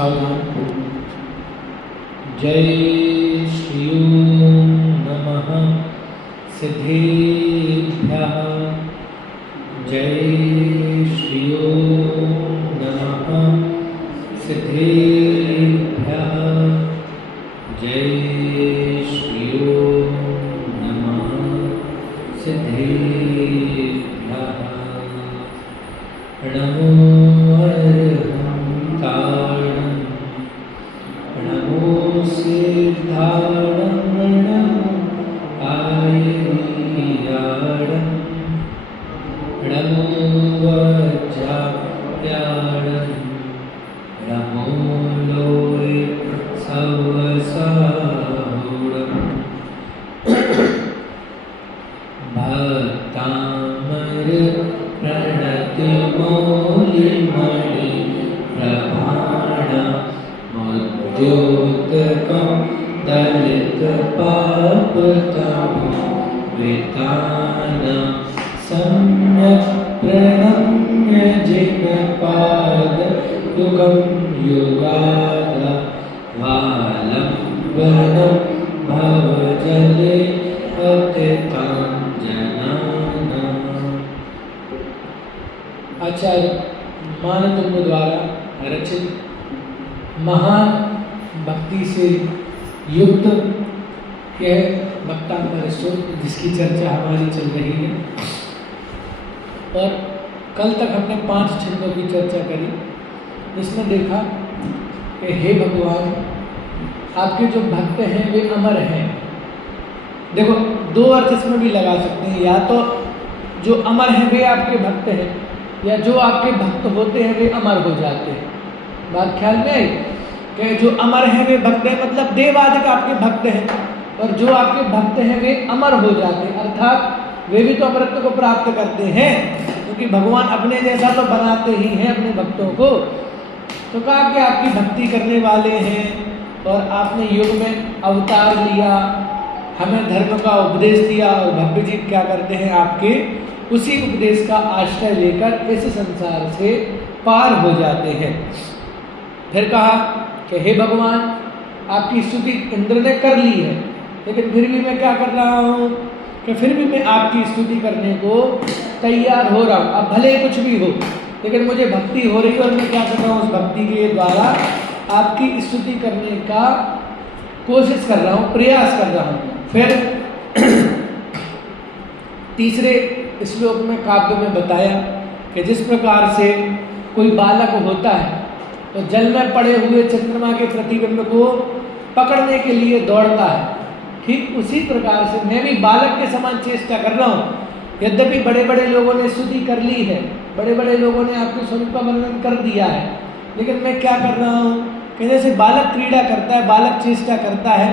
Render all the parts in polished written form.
सावधान। जय श्री ओम नमः सिद्धेभ्यः। जय श्री ओम नमः सिद्धेभ्यः। जय श्री ओम नमः सिद्धेभ्यः। नमो अरहंताणं नमो सिद्धाणं नमो आयर्याणं नमो वज्रायाणं नमो लोय सवसाहुणं भक्तामर प्रणतिमौलिमणि प्रभाणमुद्योतकं दलितपापतमोवितानं सम्यक् प्रणम्य जिनपादयुगं युगाधवालं वनं भवजले पतितां जनानाम्। आचार्य मानतुंग द्वारा रचित महान भक्ति से युक्त यह भक्तामृत स्तोत्र जिसकी चर्चा हमारी चल रही है, और कल तक हमने 5 छंदों की चर्चा करी, जिसमें देखा कि हे भगवान, आपके जो भक्त हैं वे अमर हैं। देखो, 2 अर्थ इसमें भी लगा सकते हैं, या तो जो अमर हैं वे आपके भक्त हैं, या जो आपके भक्त होते हैं वे अमर हो जाते हैं। बात ख्याल में आई कि जो अमर हैं वे भक्त हैं, मतलब देवादिक आपके भक्त हैं, और जो आपके भक्त हैं वे अमर हो जाते हैं, अर्थात वे भी तो अमरत्व को प्राप्त करते हैं, क्योंकि भगवान अपने जैसा तो बनाते ही हैं अपने भक्तों को। तो कहा कि आपकी भक्ति करने वाले हैं, और आपने युग में अवतार लिया, हमें धर्म का उपदेश दिया, और भव्य जी क्या करते हैं, आपके उसी उपदेश का आश्रय लेकर इस संसार से पार हो जाते हैं। फिर कहा कि हे भगवान, आपकी स्तुति इंद्र ने कर ली है, लेकिन फिर भी मैं क्या कर रहा हूँ कि फिर भी मैं आपकी स्तुति करने को तैयार हो रहा हूँ। अब भले कुछ भी हो, लेकिन मुझे भक्ति हो रही है, और मैं क्या कर रहा हूँ, उस भक्ति के द्वारा आपकी स्तुति करने का कोशिश कर रहा हूँ, प्रयास कर रहा हूँ। फिर तीसरे श्लोक में काव्य में बताया कि जिस प्रकार से कोई बालक होता है तो जल में पड़े हुए चंद्रमा के प्रतिबिंब को पकड़ने के लिए दौड़ता है, ठीक उसी प्रकार से मैं भी बालक के समान चेष्टा कर रहा हूँ। यद्यपि बड़े बड़े लोगों ने स्तुति कर ली है, बड़े बड़े लोगों ने आपके स्वरूप का वर्णन कर दिया है, लेकिन मैं क्या कर रहा हूँ कि जैसे बालक क्रीड़ा करता है, बालक चेष्टा करता है,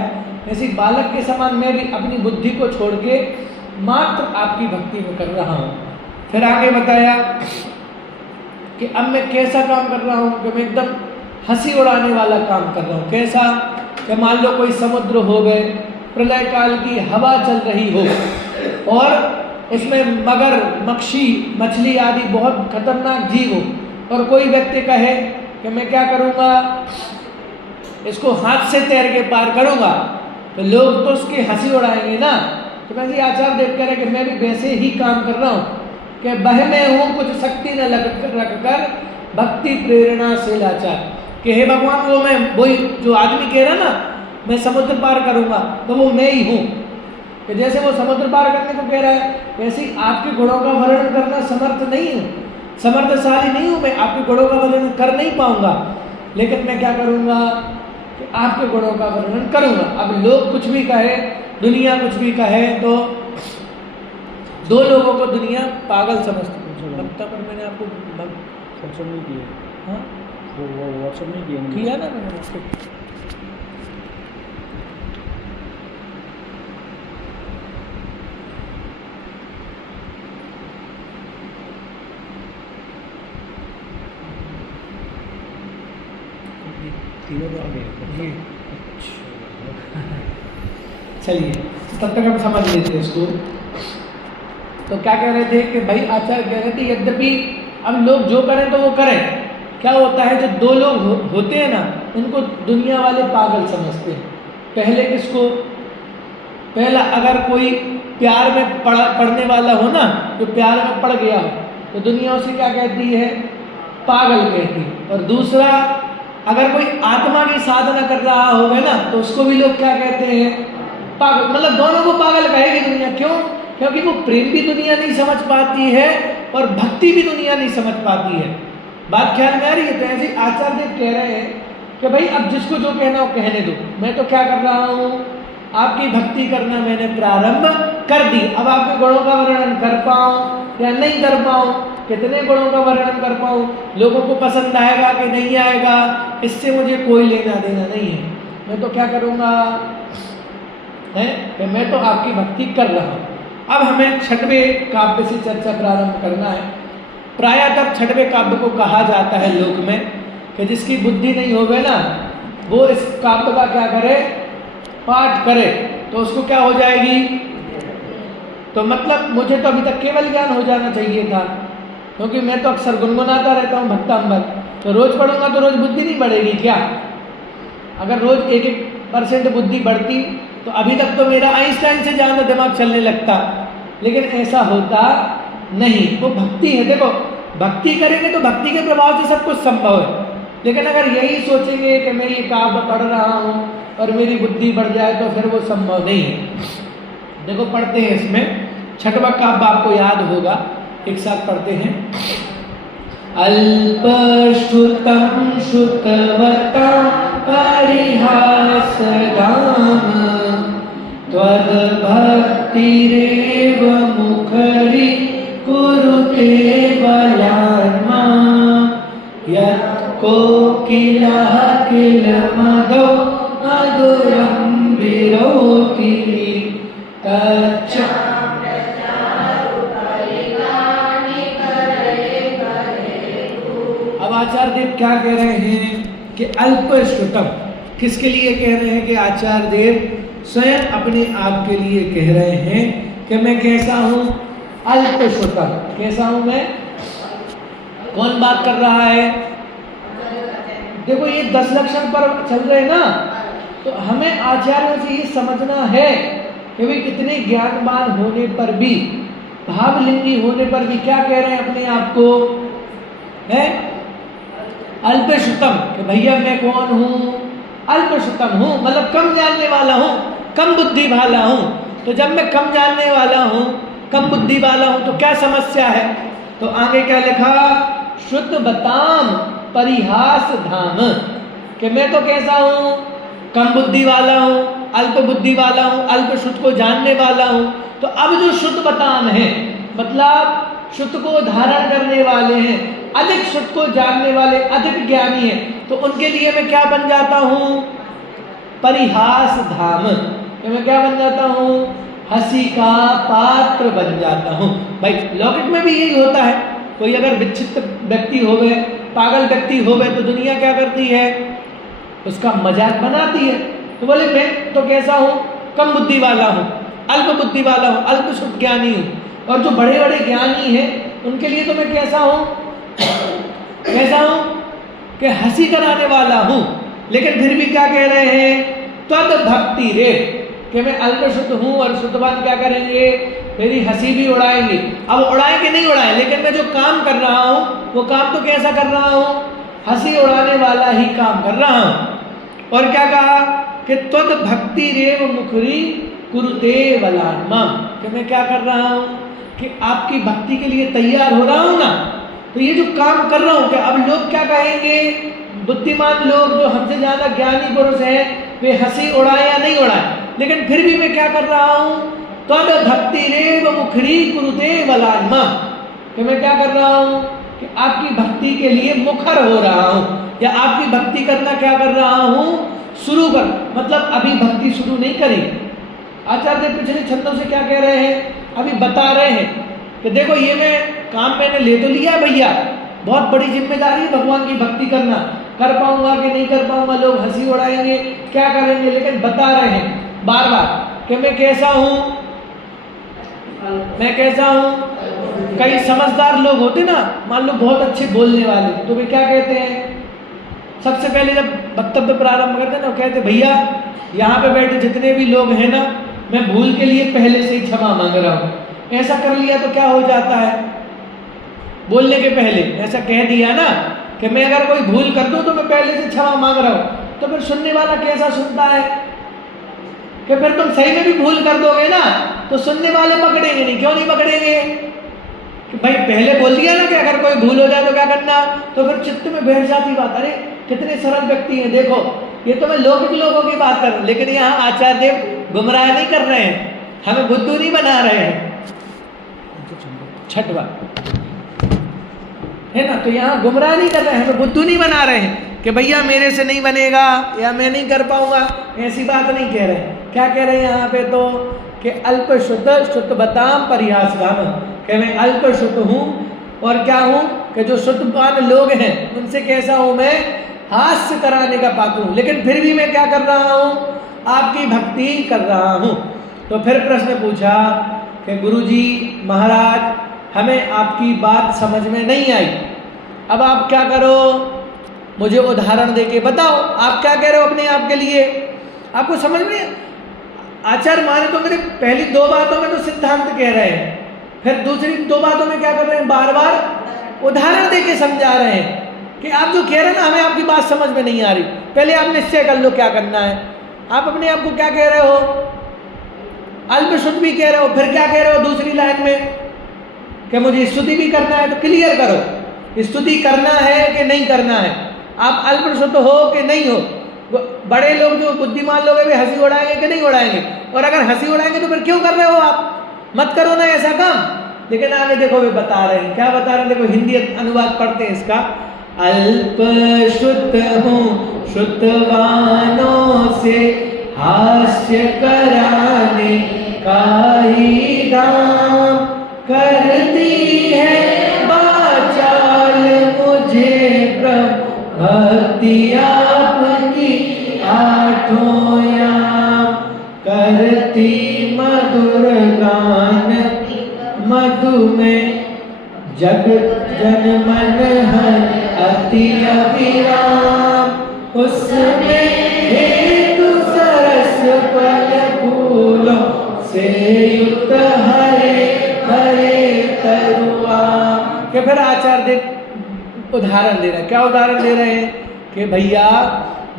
वैसे बालक के समान मैं भी अपनी बुद्धि को छोड़ के मात्र आपकी भक्ति में कर रहा हूँ। फिर आगे बताया कि अब मैं कैसा काम कर रहा हूँ कि मैं एकदम हंसी उड़ाने वाला काम कर रहा हूँ। कैसा कि मान लो कोई समुद्र हो गए, प्रलय काल की हवा चल रही हो, और उसमें मगर, मक्षी, मछली आदि बहुत खतरनाक जीव हो, और कोई व्यक्ति कहे कि मैं क्या करूँगा, इसको हाथ से तैर के पार करूँगा, तो लोग तो उसकी हंसी उड़ाएंगे ना। तो मैं जी आचार्य देव कह रहे कि मैं भी वैसे ही काम कर रहा हूँ कि बह में हूँ कुछ शक्ति न रख कर भक्ति प्रेरणा से लाचार, कि हे भगवान, वो मैं वही जो आदमी कह रहा ना मैं समुद्र पार करूँगा, तो वो मैं ही हूँ। कि जैसे वो समुद्र पार करने को कह रहा है, वैसे ही आपके गुणों का वर्णन करना समर्थ नहीं हूँ, समर्थशाली नहीं हूँ मैं, आपके गुणों का वर्णन कर नहीं पाऊँगा, लेकिन मैं क्या करूँगा कि आपके गुणों का वर्णन करूँगा। अब लोग कुछ भी कहे, दुनिया कुछ भी कहे, तो 2 लोगों को दुनिया पागल समझती है। लगता पर मैंने आपको व्हाट्सएप नहीं किया, हाँ वो व्हाट्सएप नहीं किया ना मैंने उसको। तीनों तो आ गए जी। चलिए तब तक हम समझ लेते हैं इसको। तो क्या कह रहे थे कि भाई आचार्य कह रहे थे यद्यपि अब लोग जो करें तो वो करें, क्या होता है, जो दो लोग होते हैं ना, उनको दुनिया वाले पागल समझते हैं। पहले किसको, पहला अगर कोई प्यार में पड़ने वाला हो ना, जो प्यार में पड़ गया हो, तो दुनिया उसे क्या कहती है, पागल कहती है। और दूसरा, अगर कोई आत्मा की साधना कर रहा होगा ना, तो उसको भी लोग क्या कहते हैं, पागल। मतलब दोनों को पागल कहेगी दुनिया। क्यों? क्योंकि वो प्रेम भी दुनिया नहीं समझ पाती है और भक्ति भी दुनिया नहीं समझ पाती है। बात ख्याल में आ रही है? तो ऐसे आचार्य देव कह रहे हैं कि भाई अब जिसको जो कहना हो कहने दो, मैं तो क्या कर रहा हूँ, आपकी भक्ति करना मैंने प्रारंभ कर दी। अब आपके गुणों का वर्णन कर पाऊँ या नहीं कर पाऊँ, कितने गुणों का वर्णन कर पाऊँ, लोगों को पसंद आएगा कि नहीं आएगा, इससे मुझे कोई लेना देना नहीं है। मैं तो क्या करूँगा है कि मैं तो आपकी भक्ति कर रहा हूँ। अब हमें छठवें काव्य से चर्चा प्रारंभ करना है। प्रायः छठवें काव्य को कहा जाता है लोक में कि जिसकी बुद्धि नहीं होवे ना, वो इस काव्य का क्या करे, पाठ करे, तो उसको क्या हो जाएगी। तो मतलब मुझे तो अभी तक केवल ज्ञान हो जाना चाहिए था, क्योंकि मैं तो अक्सर गुनगुनाता रहता हूँ भक्तांबर। तो रोज पढ़ूंगा तो रोज बुद्धि नहीं बढ़ेगी क्या? अगर रोज 1% बुद्धि बढ़ती तो अभी तक तो मेरा आइंस्टाइन से ज़्यादा दिमाग चलने लगता। लेकिन ऐसा होता नहीं, वो भक्ति है। देखो, भक्ति करेंगे तो भक्ति के प्रभाव से सब कुछ संभव है। लेकिन अगर यही सोचेंगे कि मैं ये काव्य पढ़ रहा हूँ और मेरी बुद्धि बढ़ जाए, तो फिर वो संभव नहीं है। देखो पढ़ते हैं, इसमें छठवां काव्य आपको याद होगा, एक साथ पढ़ते हैं। अल्पश्रुतं श्रुतवतां परिहासगाम त्वद्भक्तिरेव मुखरी कुरुते बलान्मा यत्कोकिलः किलमदो मधुरं विरोति तच्च। अब आचार्य देव क्या कह रहे हैं कि अल्पश्रुतम, किसके लिए कह रहे हैं कि आचार्य देव स्वयं अपने आप के लिए कह रहे हैं कि मैं कैसा हूं, अल्पश्रुतम। कैसा हूं मैं? कौन बात कर रहा है? देखो ये 10 लक्षण पर चल रहे हैं ना, तो हमें आचार्यों से ये समझना है कि भाई कितने ज्ञानवान होने पर भी, भावलिंगी होने पर भी क्या कह रहे हैं अपने आप को, है अल्पश्रुतम, कि भैया मैं कौन हूँ, अल्पश्रुतम हूँ, मतलब कम जानने वाला हूँ, कम बुद्धि वाला हूँ। तो जब मैं कम जानने वाला हूँ, कम बुद्धि वाला हूँ, तो क्या समस्या है? तो आगे क्या लिखा, श्रुत बताम परिहास धाम, कि मैं तो कैसा हूँ, कम बुद्धि वाला हूँ, अल्प बुद्धि वाला हूँ, अल्प श्रुत को जानने वाला हूँ। तो अब जो श्रुत बताम है, मतलब श्रुत को धारण करने वाले हैं, अधिक श्रुत को जानने वाले, अधिक ज्ञानी हैं, तो उनके लिए मैं क्या बन जाता हूँ, परिहास धाम, कि मैं क्या बन जाता हूँ, हंसी का पात्र बन जाता हूँ। भाई लौकिक में भी यही होता है, कोई अगर विचित्र व्यक्ति हो गए, पागल व्यक्ति हो गए, तो दुनिया क्या करती है, उसका मजाक बनाती है। तो बोले मैं तो कैसा हूँ, कम बुद्धि वाला हूँ, अल्प बुद्धि वाला हूँ, अल्प शुद्ध ज्ञानी हूँ। और जो बड़े बड़े ज्ञानी हैं उनके लिए तो मैं कैसा हूँ, कैसा हूँ कि हंसी कराने वाला हूँ। लेकिन फिर भी क्या कह रहे हैं, त्वद भक्ति रे, कि मैं अल्प शुद्ध हूँ और शुद्धवान क्या करेंगे, मेरी हंसी भी उड़ाएंगे। अब उड़ाए कि नहीं उड़ाए, लेकिन मैं जो काम कर रहा हूँ वो काम तो कैसा कर रहा हूँ, हंसी उड़ाने वाला ही काम कर रहा हूँ। और क्या कहा कि त्वद भक्ति रेव मुखरी कुरुते बलान्मा, कि मैं क्या कर रहा हूँ कि आपकी भक्ति के लिए तैयार हो रहा हूँ ना। तो ये जो काम कर रहा हूँ, कि अब लोग क्या कहेंगे, बुद्धिमान लोग जो हमसे ज़्यादा ज्ञानी पुरुष हैं, वे हंसी उड़ाए या नहीं उड़ाए, लेकिन फिर भी मैं क्या कर रहा हूँ, त्वद भक्ति रेव मुखरी कुरुते बलान्मा, कि मैं क्या कर रहा हूँ कि आपकी भक्ति के लिए मुखर हो रहा हूँ, या आपकी भक्ति करना क्या कर रहा हूँ, शुरू कर, मतलब अभी भक्ति शुरू नहीं करी। आचार्य पिछले छंदों से क्या कह रहे हैं, अभी बता रहे हैं कि देखो ये मैं काम मैंने ले तो लिया भैया, बहुत बड़ी जिम्मेदारी है भगवान की भक्ति करना, कर पाऊंगा कि नहीं कर पाऊंगा, लोग हंसी उड़ाएंगे, क्या करेंगे, लेकिन बता रहे हैं बार बार कि मैं कैसा हूँ, मैं कैसा हूँ, कई समझदार लोग होते ना, मान लो बहुत अच्छे बोलने वाले, तो वे क्या कहते हैं, सबसे पहले जब वक्तव्य प्रारंभ करते हैं ना, वो कहते भैया यहाँ पे बैठे जितने भी लोग हैं ना, मैं भूल के लिए पहले से ही क्षमा मांग रहा हूँ। ऐसा कर लिया तो क्या हो जाता है, बोलने के पहले ऐसा कह दिया ना कि मैं अगर कोई भूल कर दूं तो मैं पहले से क्षमा मांग रहा हूँ, तो फिर सुनने वाला कैसा सुनता है कि फिर तुम सही में भी भूल कर दोगे ना तो सुनने वाले पकड़ेंगे नहीं। क्यों नहीं पकड़ेंगे कि भाई पहले बोल दिया ना कि अगर कोई भूल हो जाए तो क्या करना, तो फिर चित्त में बैठ जाती बात। अरे कितने सरल व्यक्ति हैं, देखो ये तो मैं लौकिक लोगों की बात कर रहा हूँ, लेकिन यहाँ आचार्य देव गुमराह नहीं कर रहे हैं, हमें बुद्धू नहीं बना रहे हैं। छठवा है ना, तो यहाँ गुमराह नहीं कर रहे हैं, हमें बुद्धू नहीं बना रहे हैं कि भैया मेरे से नहीं बनेगा या मैं नहीं कर पाऊंगा, ऐसी बात नहीं कह रहे। क्या कह रहे हैं यहाँ पे, तो कि अल्प शुद्ध शुद्ध बताम परिहास गाम, कि मैं अल्प शुद्ध हूँ और क्या हूँ कि जो शुद्धवान लोग हैं उनसे कैसा हूँ, मैं हास्य कराने का पात्र हूँ, लेकिन फिर भी मैं क्या कर रहा हूँ, आपकी भक्ति कर रहा हूँ। तो फिर प्रश्न पूछा कि गुरुजी महाराज हमें आपकी बात समझ में नहीं आई, अब आप क्या करो, मुझे उदाहरण देके बताओ, आप क्या कह रहे हो अपने आप के लिए, आपको समझ में। आचार्य माने तो मेरे पहली दो बातों में तो सिद्धांत कह रहे हैं, फिर दूसरी दो बातों में क्या कर रहे हैं, बार बार उदाहरण देके समझा रहे हैं कि आप जो कह रहे हैं ना हमें आपकी बात समझ में नहीं आ रही, पहले आप निश्चय कर लो क्या करना है। आप अपने आप को क्या कह रहे हो, अल्प शुद्ध भी कह रहे हो, फिर क्या कह रहे हो दूसरी लाइन में कि मुझे स्तुति भी करना है, तो क्लियर करो स्तुति करना है कि नहीं करना है, आप अल्प शुद्ध हो कि नहीं हो। बड़े लोग जो बुद्धिमान लोग हैं वे हंसी उड़ाएंगे कि नहीं उड़ाएंगे, और अगर हंसी उड़ाएंगे तो फिर क्यों कर रहे हो आप, मत करो ना ऐसा काम। लेकिन आगे देखो वे बता रहे हैं, क्या बता रहे हैं, देखो हिंदी अनुवाद पढ़ते हैं इसका। अल्प शुद्ध हूँ शुद्धवानों से हास्य कराने का ही दाम, करती है बाचाल मुझे प्रभु भक्ति आपकी आठों याम, करती मधुर गान मधु में जग जन मन हर अति अविराम, उसमें हेतु सरस फल फूलों से युक्त हरे हरे तरुआ। के फिर आचार्य देव उदाहरण दे रहे हैं, क्या उदाहरण दे रहे हैं कि भैया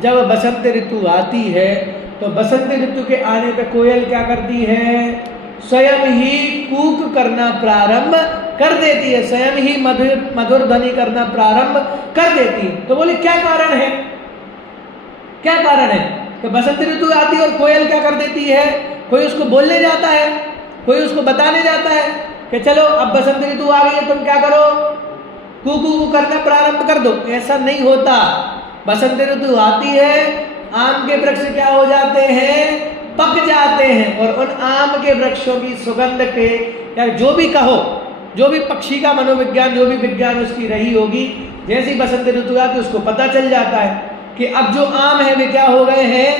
जब बसंत ऋतु आती है तो बसंत ऋतु के आने पे कोयल क्या करती है, स्वयं ही कूक करना प्रारंभ कर देती है, स्वयं ही मधुर ध्वनि करना प्रारंभ कर देती है। तो बोले क्या कारण है, क्या कारण है कि बसंत ऋतु आती है और कोयल क्या कर देती है, कोई उसको बोलने जाता है, कोई उसको बताने जाता है कि चलो अब बसंत ऋतु आ गई है, तुम क्या करो, कू करना प्रारंभ कर दो। ऐसा नहीं होता, बसंत ऋतु आती है, आम के वृक्ष क्या हो जाते हैं, पक जाते हैं, और उन आम के वृक्षों की सुगंध के, या जो भी कहो, जो भी पक्षी का मनोविज्ञान, जो भी विज्ञान उसकी रही होगी, जैसी बसंत ऋतु आती है उसको पता चल जाता है कि अब जो आम है वे क्या हो गए हैं,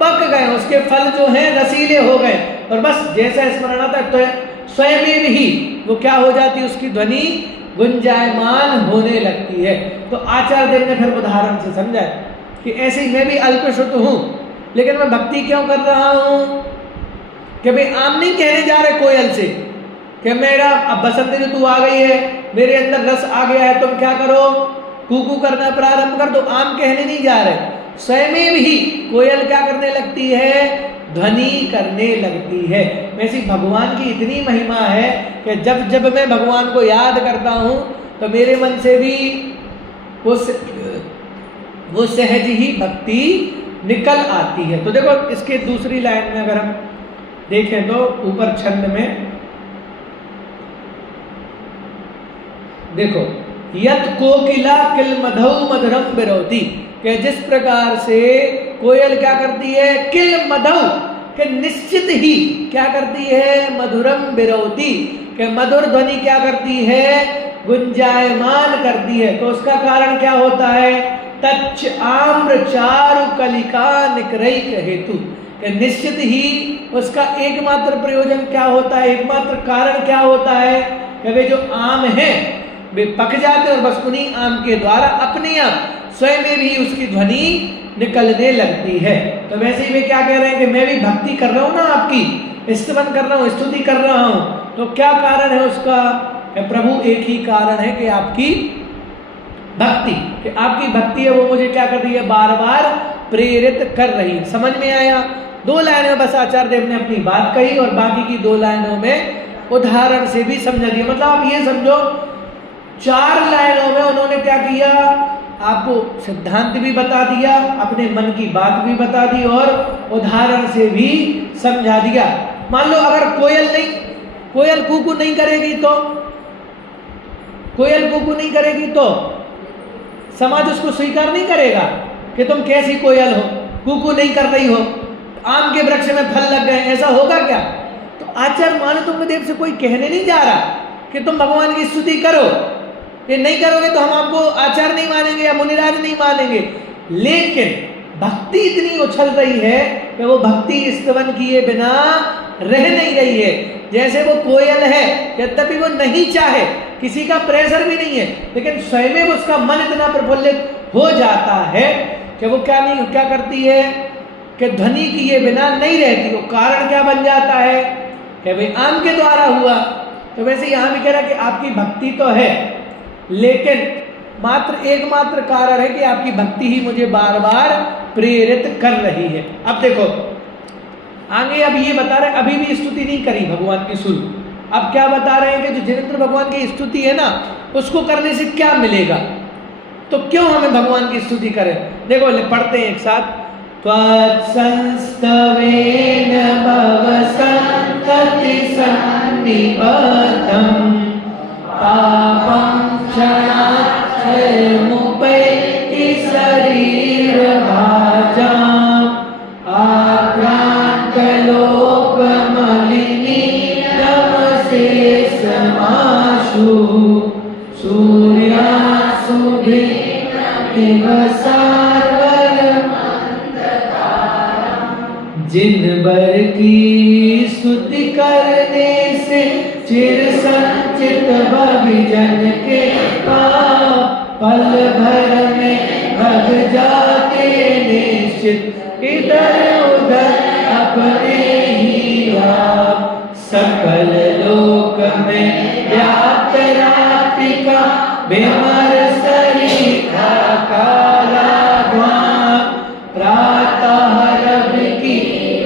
पक गए, उसके फल जो हैं रसीले हो गए, और बस जैसा स्मरण आता है तो स्वयं ही वो क्या हो जाती है, उसकी ध्वनि गुंजायमान होने लगती है। तो आचार्य देव ने फिर उदाहरण से समझाया कि ऐसे ही मैं भी अल्प शुद्ध हूँ, लेकिन मैं भक्ति क्यों कर रहा हूँ कि भाई आम नहीं कहने जा रहे कोयल से कि मेरा अब बसंत ऋतु आ गई है, मेरे अंदर रस आ गया है, तुम क्या करो, कू करना प्रारंभ कर दो, आम कहने नहीं जा रहे। स्वयं ही कोयल क्या करने लगती है, ध्वनि करने लगती है। वैसी भगवान की इतनी महिमा है कि जब जब मैं भगवान को याद करता हूँ तो मेरे मन से भी वो सहज ही भक्ति निकल आती है। तो देखो इसके दूसरी लाइन में अगर हम देखें तो ऊपर छंद में देखो, यत कोकिला किल मधौ मधुरम बिरोती, कि जिस प्रकार से कोयल क्या करती है, किल मधौ के निश्चित ही क्या करती है, मधुरम बिरोती के मधुर ध्वनि क्या करती है, गुंजायमान करती है। तो उसका कारण क्या होता है, तच्च आम्र चारु कलिका निकरैक हेतु, कि निश्चित ही उसका एकमात्र प्रयोजन क्या होता है, एकमात्र कारण क्या होता है कि वे जो आम हैं वे पक जाते और बस उन्हीं आम के द्वारा अपने आप स्वयं में भी उसकी ध्वनि निकलने लगती है। तो वैसे ही वे क्या कह रहे हैं कि मैं भी भक्ति कर रहा हूँ ना, आपकी स्तवन कर रहा हूँ, स्तुति कर रहा हूँ, तो क्या कारण है उसका? प्रभु एक ही कारण है कि आपकी भक्ति, कि आपकी भक्ति है वो मुझे क्या कर रही है, बार बार प्रेरित कर रही है। समझ में आया? 2 लाइनों में बस आचार्य देव ने अपनी बात कही और बाकी की 2 लाइनों में उदाहरण से भी समझा दिया। मतलब आप ये समझो 4 लाइनों में उन्होंने क्या किया, आपको सिद्धांत भी बता दिया, अपने मन की बात भी बता दी और उदाहरण से भी समझा दिया। मान लो अगर कोयल कूकू नहीं करेगी तो, कोयल कूकू नहीं करेगी तो समाज उसको स्वीकार नहीं करेगा कि तुम कैसी कोयल हो, कूकू नहीं कर रही हो, आम के वृक्ष में फल लग गए, ऐसा होगा क्या? तो आचार्य मानतुंगदेव से कोई कहने नहीं जा रहा कि तुम भगवान की स्तुति करो, ये नहीं करोगे तो हम आपको आचार्य नहीं मानेंगे या मुनिराज नहीं मानेंगे। लेकिन भक्ति इतनी उछल रही है कि वो भक्ति स्तवन किए बिना रह नहीं रही है। जैसे वो कोयल है, यद्यपि वो नहीं चाहे, किसी का प्रेशर भी नहीं है, लेकिन स्वयं उसका मन इतना प्रफुल्लित हो जाता है कि वो क्या करती है कि ध्वनि किए बिना नहीं रहती। वो कारण क्या बन जाता है कि भाई आम के द्वारा हुआ। तो वैसे यहाँ भी कह रहा है कि आपकी भक्ति तो है, लेकिन एकमात्र कारण है कि आपकी भक्ति ही मुझे बार बार प्रेरित कर रही है। अब देखो आगे, अब ये बता रहे, अभी भी स्तुति नहीं करी भगवान की शुरू, अब क्या बता रहे हैं कि जो जिनेंद्र भगवान की स्तुति है ना, उसको करने से क्या मिलेगा, तो क्यों हमें भगवान की स्तुति करें। देखो पढ़ते हैं एक साथ। त्वत्संस्तवेन भवसंतति सन्निबद्धं पापं क्षणाक्षयमुपैति शरीरभाजाम् आक्रान्तलोकमलिनी नमसेसमाशु सूर्यासुभिन्नमिव जिन बर की स्तुति करने से चिर संचित भविजन के पाप पल भर में भग जाते निश्चित, इधर उधर अपने ही आप। सकल लोक में व्याप्त रात्रिका विमर सरिता काला ध्वां, प्रातः रव की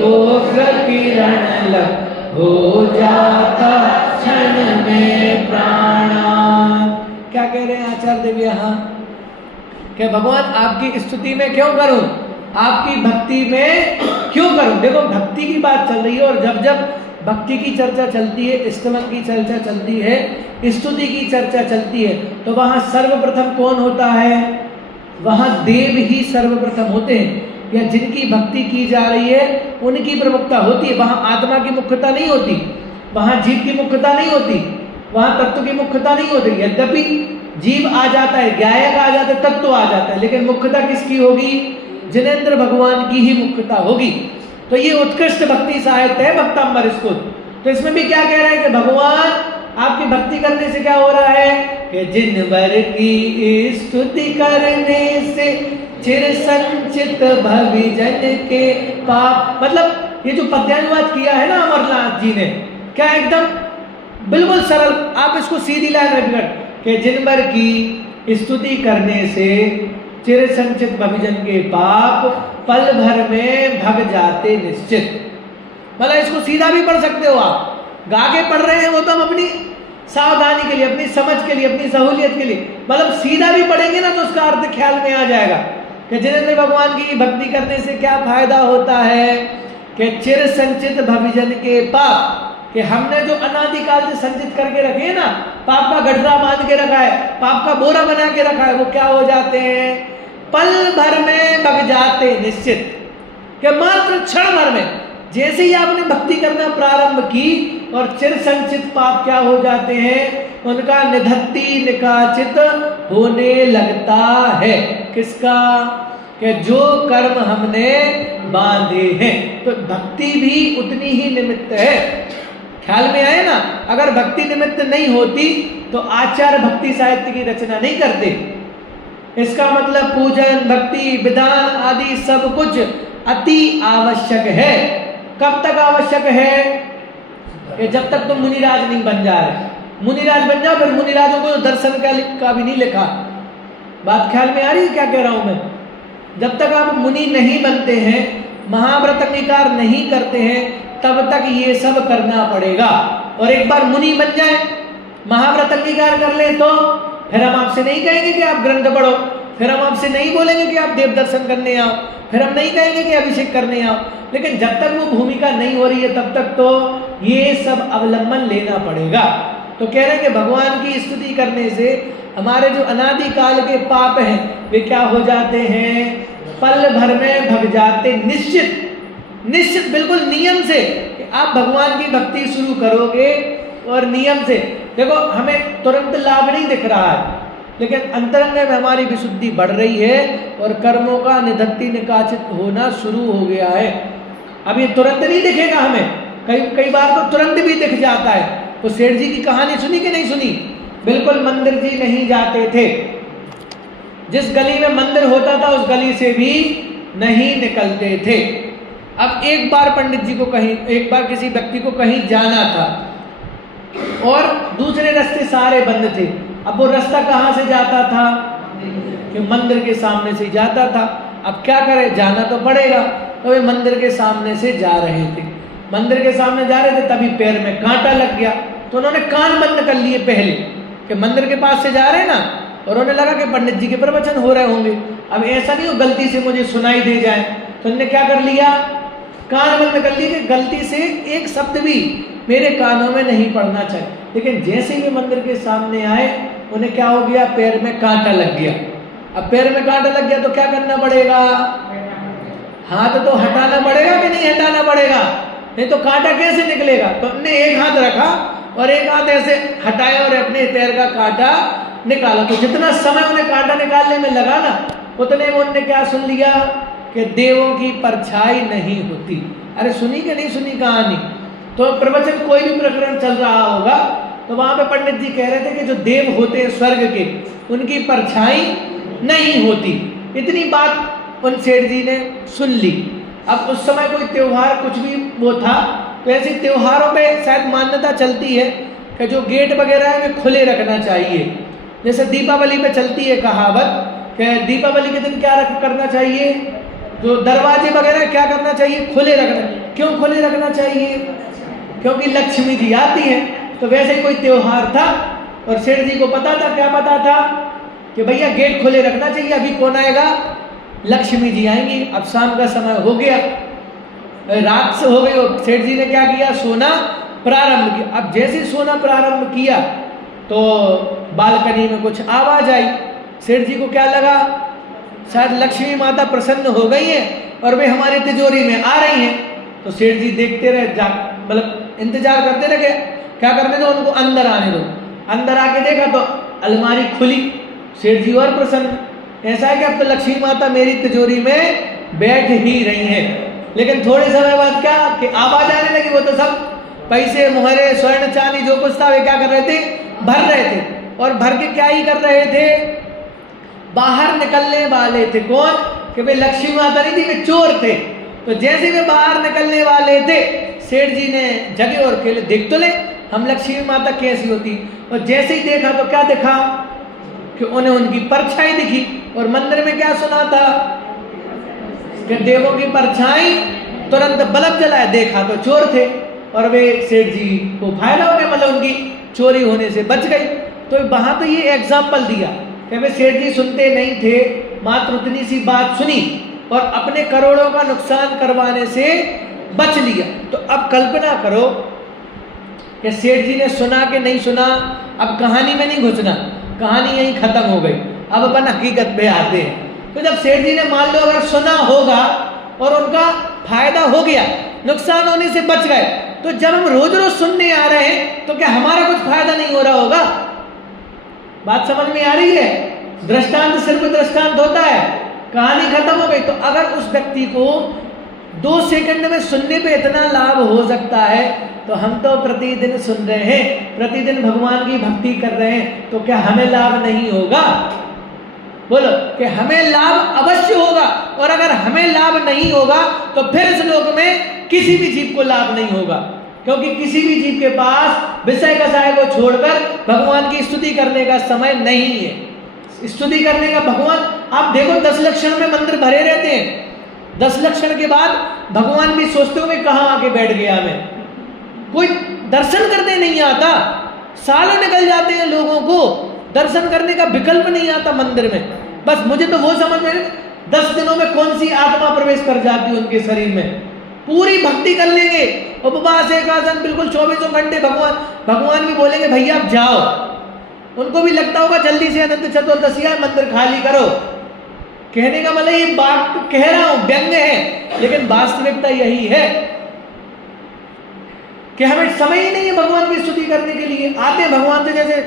उग्र किरण लग हो जाता क्षण में प्राणा। क्या कह रहे हैं आचार्य देव यहाँ कि भगवान आपकी स्तुति में क्यों करूं, आपकी भक्ति में क्यों करूं। देखो भक्ति की बात चल रही है और जब जब भक्ति की चर्चा चलती है, स्तवन की चर्चा चलती है, स्तुति की चर्चा चलती है, तो वहां सर्वप्रथम कौन होता है, वहां देव ही सर्वप्रथम होते हैं, या जिनकी भक्ति की जा रही है उनकी प्रमुखता होती है। वहां आत्मा की मुख्यता नहीं होती, वहां जीव की मुख्यता नहीं होती, वहां तत्व की मुख्यता नहीं होती। यद्यपि जीव आ जाता है, गायक आ जाता है, तत्व आ जाता है, लेकिन मुख्यता किसकी होगी, जिनेंद्र भगवान की ही मुख्यता होगी। तो ये उत्कृष्ट भक्ति साहित्य है भक्तांबर स्तुति। तो इसमें भी क्या कह रहे हैं कि भगवान आपकी भक्ति करने से क्या हो रहा है कि जिन बर की स्तुति करने से चिर संचित भविजन के पाप। मतलब ये जो पद्यानुवाद किया है ना अमरनाथ जी ने, क्या एकदम बिल्कुल सरल, आप इसको सीधी लाइन में बिगड़ कि जिन बर की स्तुति करने से चिर संचित भविजन के पाप पल भर में भग जाते निश्चित। मतलब इसको सीधा भी पढ़ सकते हो आप, गा के पढ़ रहे हैं वो तो हम अपनी सावधानी के लिए, अपनी समझ के लिए, अपनी सहूलियत के लिए, मतलब सीधा भी पढ़ेंगे ना तो उसका अर्थ ख्याल में आ जाएगा कि जिनेंद्र भगवान की भक्ति करने से क्या फायदा होता है कि चिर संचित भविजन के पाप, कि हमने जो अनादिकाल से संचित करके रखे हैं ना, पाप का गठरा बांध के रखा है, पाप का बोरा बना के रखा है, वो क्या हो जाते हैं, पल भर में भग जाते निश्चित। कि मात्र क्षण भर में जैसे ही आपने भक्ति करना प्रारंभ की और चिर संचित पाप क्या हो जाते हैं, उनका निधत्ति निकाचित होने लगता है। किसका, कि जो कर्म हमने बांधे हैं। तो भक्ति भी उतनी ही निमित्त है ख्याल में आए ना? अगर भक्ति निमित्त नहीं होती तो आचार्य भक्ति साहित्य की रचना नहीं करते। इसका मतलब पूजन, भक्ति, विधान आदि सब कुछ अति आवश्यक है। कब तक आवश्यक है? कि जब तक तुम मुनिराज नहीं बन जा रहे। मुनिराज बन जाओ, फिर मुनिराजों को दर्शन का भी नहीं लिखा। बात ख्याल में आ रही है क्या कह रहा हूं मैं? जब तक आप मुनि नहीं बनते हैं, महाव्रत अंगीकार नहीं करते हैं, तब तक ये सब करना पड़ेगा। और एक बार मुनि बन जाए, महाव्रत अंगीकार कर ले, तो फिर हम आपसे नहीं कहेंगे कि आप ग्रंथ पढ़ो, फिर हम आपसे नहीं बोलेंगे कि आप देव दर्शन करने आओ, फिर हम नहीं कहेंगे कि अभिषेक करने आओ। लेकिन जब तक वो भूमिका नहीं हो रही है, तब तक तो ये सब अवलंबन लेना पड़ेगा। तो कह रहे हैं कि भगवान की स्तुति करने से हमारे जो अनादि काल के पाप हैं वे क्या हो जाते हैं? पल भर में भग जाते। निश्चित बिल्कुल नियम से कि आप भगवान की भक्ति शुरू करोगे और नियम से। देखो, हमें तुरंत लाभ नहीं दिख रहा है, लेकिन अंतरंग में हमारी विशुद्धि बढ़ रही है और कर्मों का निधत्ति निकाचित होना शुरू हो गया है। अब ये तुरंत नहीं दिखेगा हमें, कई बार तो तुरंत भी दिख जाता है। तो सेठ जी की कहानी सुनी कि नहीं सुनी? बिल्कुल मंदिर जी नहीं जाते थे, जिस गली में मंदिर होता था उस गली से भी नहीं निकलते थे। अब एक बार पंडित जी को कहीं, एक बार किसी व्यक्ति को कहीं जाना था और दूसरे रास्ते सारे बंद थे। अब वो रास्ता कहाँ से जाता था? कि मंदिर के सामने से जाता था। अब क्या करे, जाना तो पड़ेगा। तो वे मंदिर के सामने से जा रहे थे, मंदिर के सामने जा रहे थे, तभी पैर में कांटा लग गया। तो उन्होंने कान बंद कर लिए पहले कि मंदिर के पास से जा रहे हैं ना, और उन्हें लगा कि पंडित जी के प्रवचन हो रहे होंगे, अब ऐसा नहीं हो गलती से मुझे सुनाई दे जाए। तो उन्होंने क्या कर लिया? कान बंद कर लिए कि गलती से एक शब्द भी मेरे कानों में नहीं पड़ना चाहिए। लेकिन जैसे ही मंदिर के सामने आए, उन्हें क्या हो गया? पैर में कांटा लग गया। अब पैर में कांटा लग गया तो क्या करना पड़ेगा? हाथ तो हटाना पड़ेगा कि नहीं हटाना पड़ेगा? नहीं तो कांटा कैसे निकलेगा? तो हमने एक हाथ रखा और एक हाथ ऐसे हटाया और अपने पैर का कांटा निकाला। तो जितना समय उन्हें कांटा निकालने में लगा ना, उतने में उन्होंने क्या सुन लिया? कि देवों की परछाई नहीं होती। अरे सुनी कि नहीं सुनी कहानी? तो प्रवचन कोई भी प्रकरण चल रहा होगा, तो वहां पे पंडित जी कह रहे थे कि जो देव होते हैं स्वर्ग के, उनकी परछाई नहीं होती। इतनी बात उन सेठ जी ने सुन ली। अब उस समय कोई त्योहार कुछ भी वो था, तो ऐसे त्योहारों पे शायद मान्यता चलती है कि जो गेट वगैरह है वे खुले रखना चाहिए। जैसे दीपावली पे चलती है कहावत कि दीपावली के दिन क्या करना चाहिए? जो दरवाजे वगैरह क्या करना चाहिए? खुले रखना। क्यों खुले रखना चाहिए? क्योंकि लक्ष्मी जी आती है। तो वैसे ही कोई त्योहार था और सेठ जी को पता था, क्या पता था? कि भैया गेट खुले रखना चाहिए, अभी कौन आएगा? लक्ष्मी जी आएंगी। अब शाम का समय हो गया, रात से हो गई और सेठ जी ने क्या किया? सोना प्रारंभ किया। अब जैसे सोना प्रारंभ किया तो बालकनी में कुछ आवाज आई। सेठ जी को क्या लगा? शायद लक्ष्मी माता प्रसन्न हो गई है और वे हमारी तिजोरी में आ रही हैं। तो सेठ जी देखते रहे, मतलब इंतजार करते रहे, क्या करने दो उनको, अंदर आने दो। अंदर आके देखा तो अलमारी खुली। सेठ जी और प्रसन्न, ऐसा है कि अब तो लक्ष्मी माता मेरी तिजोरी में बैठ ही रही है। लेकिन थोड़े समय बाद क्या कि आवाज आने लगी। वो तो सब पैसे, मुहरे, स्वर्ण, चांदी जो कुछ था वे क्या कर रहे थे? भर रहे थे। और भर के क्या ही कर रहे थे? बाहर निकलने वाले थे। कौन? कि वे लक्ष्मी माता नहीं थी, वे चोर थे। तो जैसे वे बाहर निकलने वाले थे, सेठ जी ने जगे और खेले, देख तो ले हम लक्ष्मी माता कैसी होती। और जैसे ही देखा तो क्या देखा? कि उन्हें उनकी परछाई दिखी। और मंदिर में क्या सुना था? कि देवों की परछाई। तुरंत बल्ब जलाया, देखा तो चोर थे और वे सेठ जी को फायदा हो गया, मतलब उनकी चोरी होने से बच गई। तो वहां तो ये एग्जाम्पल दिया कि वे सेठ जी सुनते नहीं थे, मात्र उतनी सी बात सुनी और अपने करोड़ों का नुकसान करवाने से बच लिया। तो अब कल्पना करो कि सेठ जी ने सुना कि नहीं सुना। अब कहानी में नहीं घुसना, कहानी यहीं खत्म हो गई। अब अपन हकीकत पे आते हैं। तो जब सेठ जी ने मान लो अगर सुना होगा और उनका फायदा हो गया, नुकसान होने से बच गए, तो जब हम रोज रोज सुनने आ रहे हैं तो क्या हमारा कुछ फायदा नहीं हो रहा होगा? बात समझ में आ रही है? दृष्टांत सिर्फ दृष्टांत होता है, कहानी खत्म हो गई। तो अगर उस व्यक्ति को 2 सेकंड में सुनने पे इतना लाभ हो सकता है, तो हम तो प्रतिदिन सुन रहे हैं, प्रतिदिन भगवान की भक्ति कर रहे हैं, तो क्या हमें लाभ नहीं होगा? बोलो कि हमें लाभ अवश्य होगा। और अगर हमें लाभ नहीं होगा तो फिर इस लोक में किसी भी जीव को लाभ नहीं होगा, क्योंकि किसी भी जीव के पास विषय कषाय को छोड़कर भगवान की स्तुति करने का समय नहीं है। स्तुति करने का भगवान, आप देखो 10 लक्षण में मंदिर भरे रहते हैं, 10 लक्षण के बाद भगवान भी सोचते होंगे कहाँ आके बैठ गया मैं, कोई दर्शन करने नहीं आता, सालों निकल जाते हैं लोगों को, दर्शन करने का विकल्प नहीं आता मंदिर में। बस मुझे तो वो समझ में 10 दिनों में कौन सी आत्मा प्रवेश कर जाती है उनके शरीर में, पूरी भक्ति कर लेंगे, उपवास एकादश बिल्कुल 24 घंटे, भगवान भी बोलेंगे भैया आप जाओ, उनको भी लगता होगा जल्दी से अनंत चतुर्दशी है, मंदिर खाली करो। कहने का मतलब ये बात तो कह रहा हूं, व्यंग्य है, लेकिन वास्तविकता यही है कि हमें समय ही नहीं है भगवान की स्तुति करने के लिए। आते भगवान से जैसे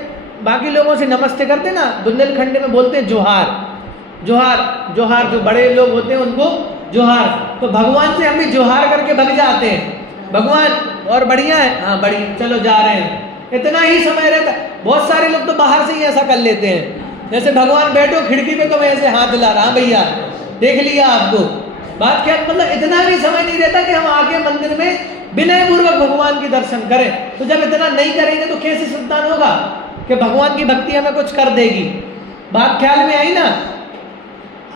बाकी लोगों से नमस्ते करते ना, बुंदेलखंड में बोलते हैं जोहार, जोहार जोहार, जो बड़े लोग होते हैं उनको जोहार, तो भगवान से हम भी जोहार करके भग जाते हैं, भगवान और बढ़िया है, हाँ बढ़िया, चलो जा रहे हैं, इतना ही समय रहता है। बहुत सारे लोग तो बाहर से ही ऐसा कर लेते हैं, जैसे भगवान बैठो खिड़की पे तो मैं ऐसे हाथ हिला रहा, भैया देख लिया आपको, बात क्या, मतलब इतना भी समय नहीं रहता कि हम आके मंदिर में विनय पूर्वक भगवान के दर्शन करें। तो जब इतना नहीं करेंगे तो कैसे संतान होगा कि भगवान की भक्ति हमें कुछ कर देगी? बात ख्याल में आई ना?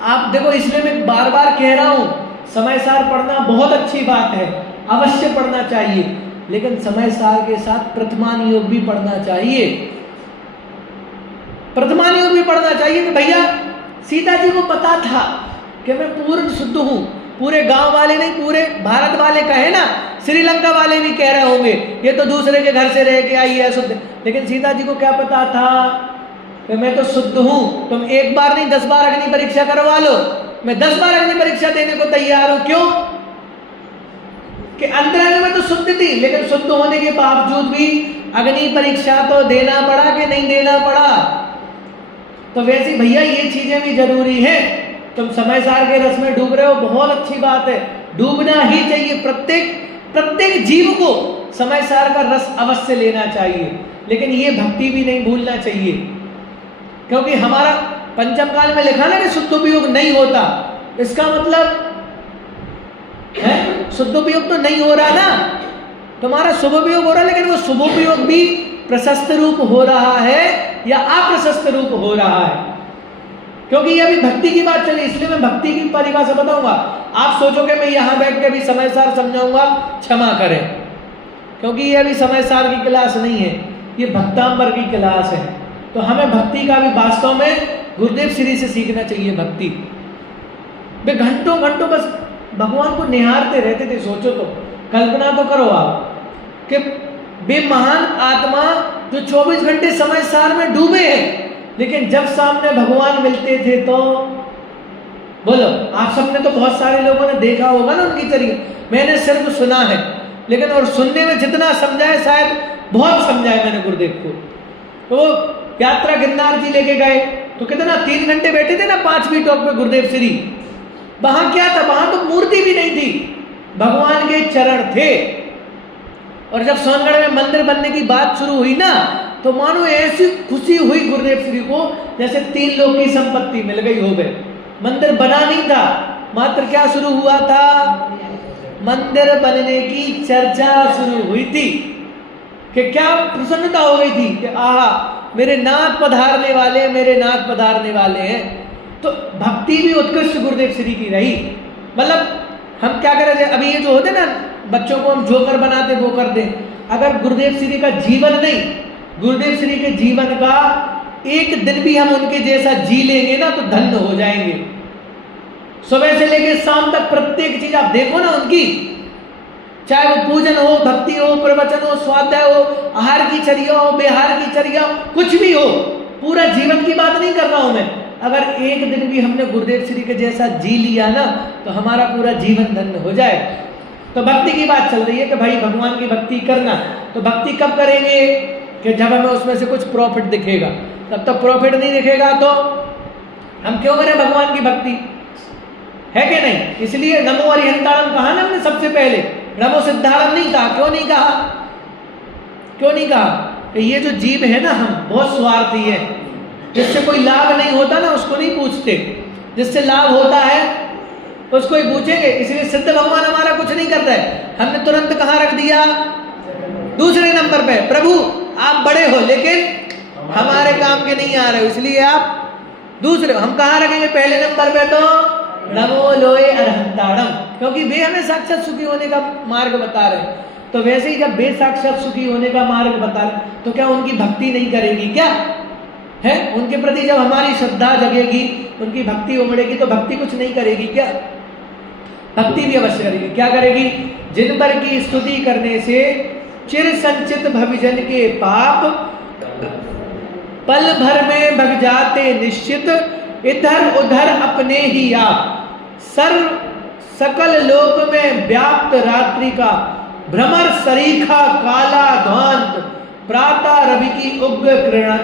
आप देखो, इसलिए मैं बार बार कह रहा हूं, समय सार पढ़ना बहुत अच्छी बात है, अवश्य पढ़ना चाहिए, लेकिन समय सार के साथ प्रथमान योग भी पढ़ना चाहिए। प्रथमान योग भी पढ़ना चाहिए कि भैया सीता जी को पता था कि मैं पूर्ण शुद्ध हूं, पूरे गांव वाले नहीं, पूरे भारत वाले कहे ना, श्रीलंका वाले भी कह रहे होंगे ये तो दूसरे के घर से रह के आई है शुद्ध, लेकिन सीता जी को क्या पता था कि मैं तो शुद्ध हूं। तुम एक बार नहीं 10 बार अग्नि परीक्षा करवा लो, मैं 10 बार अग्नि परीक्षा देने को तैयार हूं। क्यों? कि अंतरंग में तो शुद्ध थी, लेकिन शुद्ध होने के बावजूद भी अग्नि परीक्षा तो देना पड़ा कि नहीं देना पड़ा? तो वैसे भैया ये चीजें भी जरूरी है। तुम समय सार के रस में डूब रहे हो, बहुत अच्छी बात है, डूबना ही चाहिए। प्रत्येक जीव को समय सार का रस अवश्य लेना चाहिए, लेकिन ये भक्ति भी नहीं भूलना चाहिए, क्योंकि हमारा पंचम काल में लिखा ना कि शुद्धोपयोग नहीं होता, इसका मतलब है शुद्धोपयोग तो नहीं हो रहा ना, तुम्हारा शुभोपयोग हो रहा है, लेकिन वो शुभोपयोग भी प्रशस्त रूप हो रहा है या अप्रशस्त रूप हो रहा है? क्योंकि ये अभी भक्ति की बात चली, इसलिए मैं भक्ति की परिभाषा बताऊंगा। आप सोचोगे मैं यहां बैठ के अभी समय सार समझाऊंगा, क्षमा करें, क्योंकि ये अभी समय सार की क्लास नहीं है, ये भक्तांबर की क्लास है। तो हमें भक्ति का भी वास्तव में गुरुदेव श्री से सीखना चाहिए। भक्ति वे घंटों घंटों बस भगवान को निहारते रहते थे। सोचो तो, कल्पना तो करो आप कि वे महान आत्मा जो 24 घंटे समय सार में डूबे हैं, लेकिन जब सामने भगवान मिलते थे तो बोलो, आप सबने तो बहुत सारे लोगों ने देखा होगा ना उनकी चरित्र, मैंने सिर्फ सुना है, लेकिन और सुनने में जितना समझाए शायद बहुत समझाए मैंने गुरुदेव को। तो यात्रा गिरनार जी लेके गए तो कितना 3 घंटे बैठे थे ना 5वीं टॉप पे गुरुदेव श्री। वहां क्या था? वहां तो मूर्ति भी नहीं थी, भगवान के चरण थे। और जब सोनगढ़ में मंदिर बनने की बात शुरू हुई ना, तो मानो ऐसी खुशी हुई गुरुदेव श्री को जैसे 3 लोग की संपत्ति मिल गई हो गए। मंदिर बना नहीं था, मात्र क्या शुरू हुआ था? मंदिर बनने की चर्चा शुरू हुई थी कि क्या प्रसन्नता हो गई थी कि आहा मेरे नाथ पधारने वाले, मेरे नाथ पधारने वाले हैं। तो भक्ति भी उत्कृष्ट गुरुदेव श्री की रही। मतलब हम क्या कर रहे थे, अभी ये जो होते ना बच्चों को हम जोकर बनाते वो करते, अगर गुरुदेव श्री का जीवन नहीं, गुरुदेव श्री के जीवन का एक दिन भी हम उनके जैसा जी लेंगे ना तो धन्य हो जाएंगे। सुबह से लेकर शाम तक प्रत्येक चीज आप देखो ना उनकी, चाहे वो पूजन हो, भक्ति हो, प्रवचन हो, स्वाध्याय हो, आहार की चर्या हो, विहार की चर्या, कुछ भी हो, पूरा जीवन की बात नहीं कर रहा हूं मैं। अगर एक दिन भी हमने गुरुदेव श्री के जैसा जी लिया ना तो हमारा पूरा जीवन धन्य हो जाए। तो भक्ति की बात चल रही है कि भाई भगवान की भक्ति करना। तो भक्ति कब करेंगे? कि जब हमें उसमें से कुछ प्रॉफिट दिखेगा। तब तक प्रॉफिट नहीं दिखेगा तो हम क्यों करें भगवान की भक्ति? है कि नहीं? इसलिए नमो अरिहंताणम कहा ना हमने सबसे पहले, नमो सिद्धाणम नहीं कहा। क्यों नहीं कहा? क्यों नहीं कहा कि ये जो जीव है ना, हम बहुत स्वार्थी है, जिससे कोई लाभ नहीं होता ना उसको नहीं पूछते, जिससे लाभ होता है उसको ही पूछेंगे। इसलिए सिद्ध भगवान हमारा कुछ नहीं कर रहे, हमने तुरंत कहाँ रख दिया, दूसरे नंबर पे। प्रभु आप बड़े हो लेकिन हमारे काम के नहीं आ रहे हो, इसलिए आप दूसरे, हम कहाँ रखेंगे पहले नंबर पे, तो नमो लोए अरहंताड़म, क्योंकि वे हमें साक्षात सुखी होने का मार्ग बता रहे हैं। तो वैसे ही जब वे साक्षात सुखी होने का मार्ग बता रहे तो क्या उनकी भक्ति नहीं करेगी क्या है? उनके प्रति जब हमारी श्रद्धा जगेगी, उनकी भक्ति उमड़ेगी, तो भक्ति कुछ नहीं करेगी क्या? भक्ति भी अवश्य करेगी। क्या करेगी? जिन पर की स्तुति करने से चिर संचित भविजन के पाप पल भर में भग जाते निश्चित, इधर उधर अपने ही आप सर्व सकल लोक में व्याप्त रात्रि का भ्रमर सरीखा काला ध्वांत प्रातः रवि की उग्र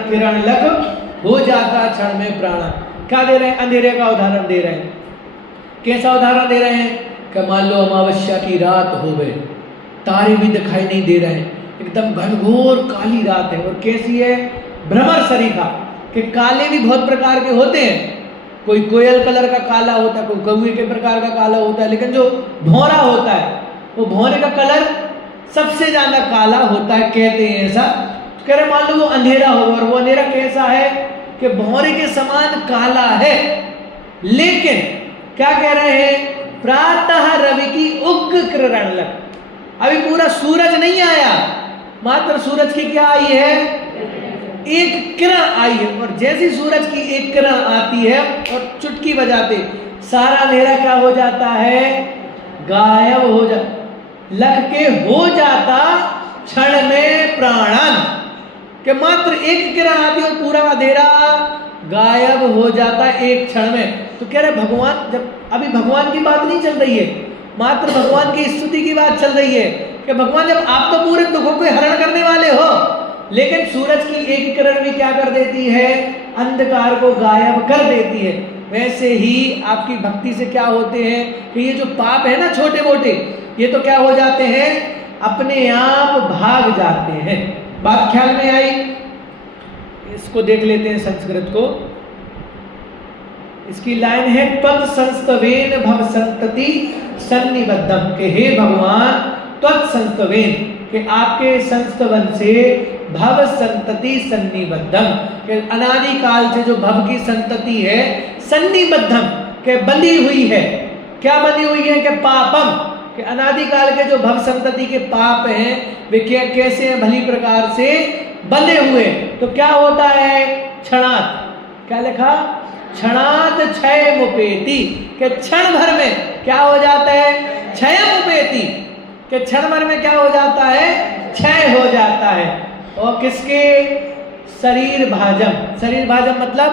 किरण लग हो जाता क्षण में प्राणा। क्या दे रहे हैं? अंधेरे का उदाहरण दे रहे हैं। कैसा उदाहरण दे रहे हैं? कि मान लो अमावस्या की रात हो गई, तारे भी दिखाई नहीं दे रहे हैं, एकदम घनघोर काली रात है। और कैसी है? भ्रमर सरीखा, कि काले भी बहुत प्रकार के होते हैं, कोई कोयल कलर का काला होता है, कोई कौवे के प्रकार का काला होता है, लेकिन जो भौरा होता है वो भौरे का कलर सबसे ज्यादा काला होता है, कहते हैं ऐसा। तो कह रहे मान लो वो अंधेरा होगा, और वो अंधेरा कैसा है कि भौरे के समान काला है। लेकिन क्या कह रहे हैं? प्रातः रवि की उग्र किरण लग, अभी पूरा सूरज नहीं आया, मात्र सूरज की क्या आई है? एक किरण आई है। और जैसी सूरज की एक किरण आती है और चुटकी बजाते सारा अंधेरा क्या हो जाता है? गायब हो जा लग के हो जाता क्षण में प्राणन, के मात्र एक किरण आती है और पूरा अंधेरा गायब हो जाता एक क्षण में। तो कह रहे भगवान, जब अभी भगवान की बात नहीं चल रही है, मात्र भगवान की स्तुति की बात चल रही है कि भगवान जब आप तो पूरे दुखों को हरण करने वाले हो, लेकिन सूरज की एक किरण भी क्या कर देती है? अंधकार को गायब कर देती है। वैसे ही आपकी भक्ति से क्या होते हैं कि ये जो पाप है ना छोटे मोटे, ये तो क्या हो जाते हैं? अपने आप भाग जाते हैं। बात ख्याल में आई? इसको देख लेते हैं संस्कृत को। इसकी लाइन है त्वत् संस्तवेन भव संतति सन्निबद्धम, के हे भगवान त्वत् संस्तवेन, कि आपके संस्तवन से भव संतति सन्निबद्धम, के अनादि काल से जो भव की संतति है, सन्निबद्धम के बंधी हुई है। क्या बंधी हुई है? कि पापम, कि अनादि काल के जो भव संतति के पाप हैं वे क्या कैसे हैं? भली प्रकार से बंधे हुए। तो क्या होता है? क्षणात, क्या लिखा? क्षणात क्षय मुपेति, के क्षण भर में क्या हो जाता है? क्षय मुपेति, के क्षण भर में क्या हो जाता है? क्षय हो जाता है। और किसके? शरीर भाजम, शरीर भाजम मतलब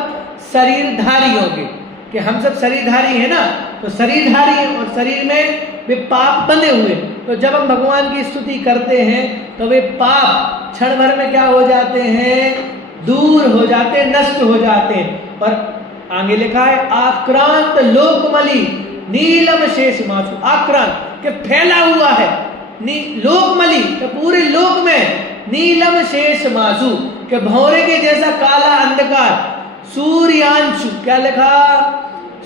शरीरधारियों के, कि हम सब शरीरधारी है ना, तो शरीरधारी है और शरीर में वे पाप बंधे हुए। तो जब हम भगवान की स्तुति करते हैं तो वे पाप क्षण भर में क्या हो जाते हैं? दूर हो जाते हैं, नष्ट हो जाते हैं। और आगे लिखा है आक्रांत लोकमलि नीलम शेष मासु, आक्रांत के फैला हुआ है, लोकमलि के पूरे लोक में, नीलम शेष मासु के भौरे के जैसा काला अंधकार, सूर्यांशु, क्या लिखा?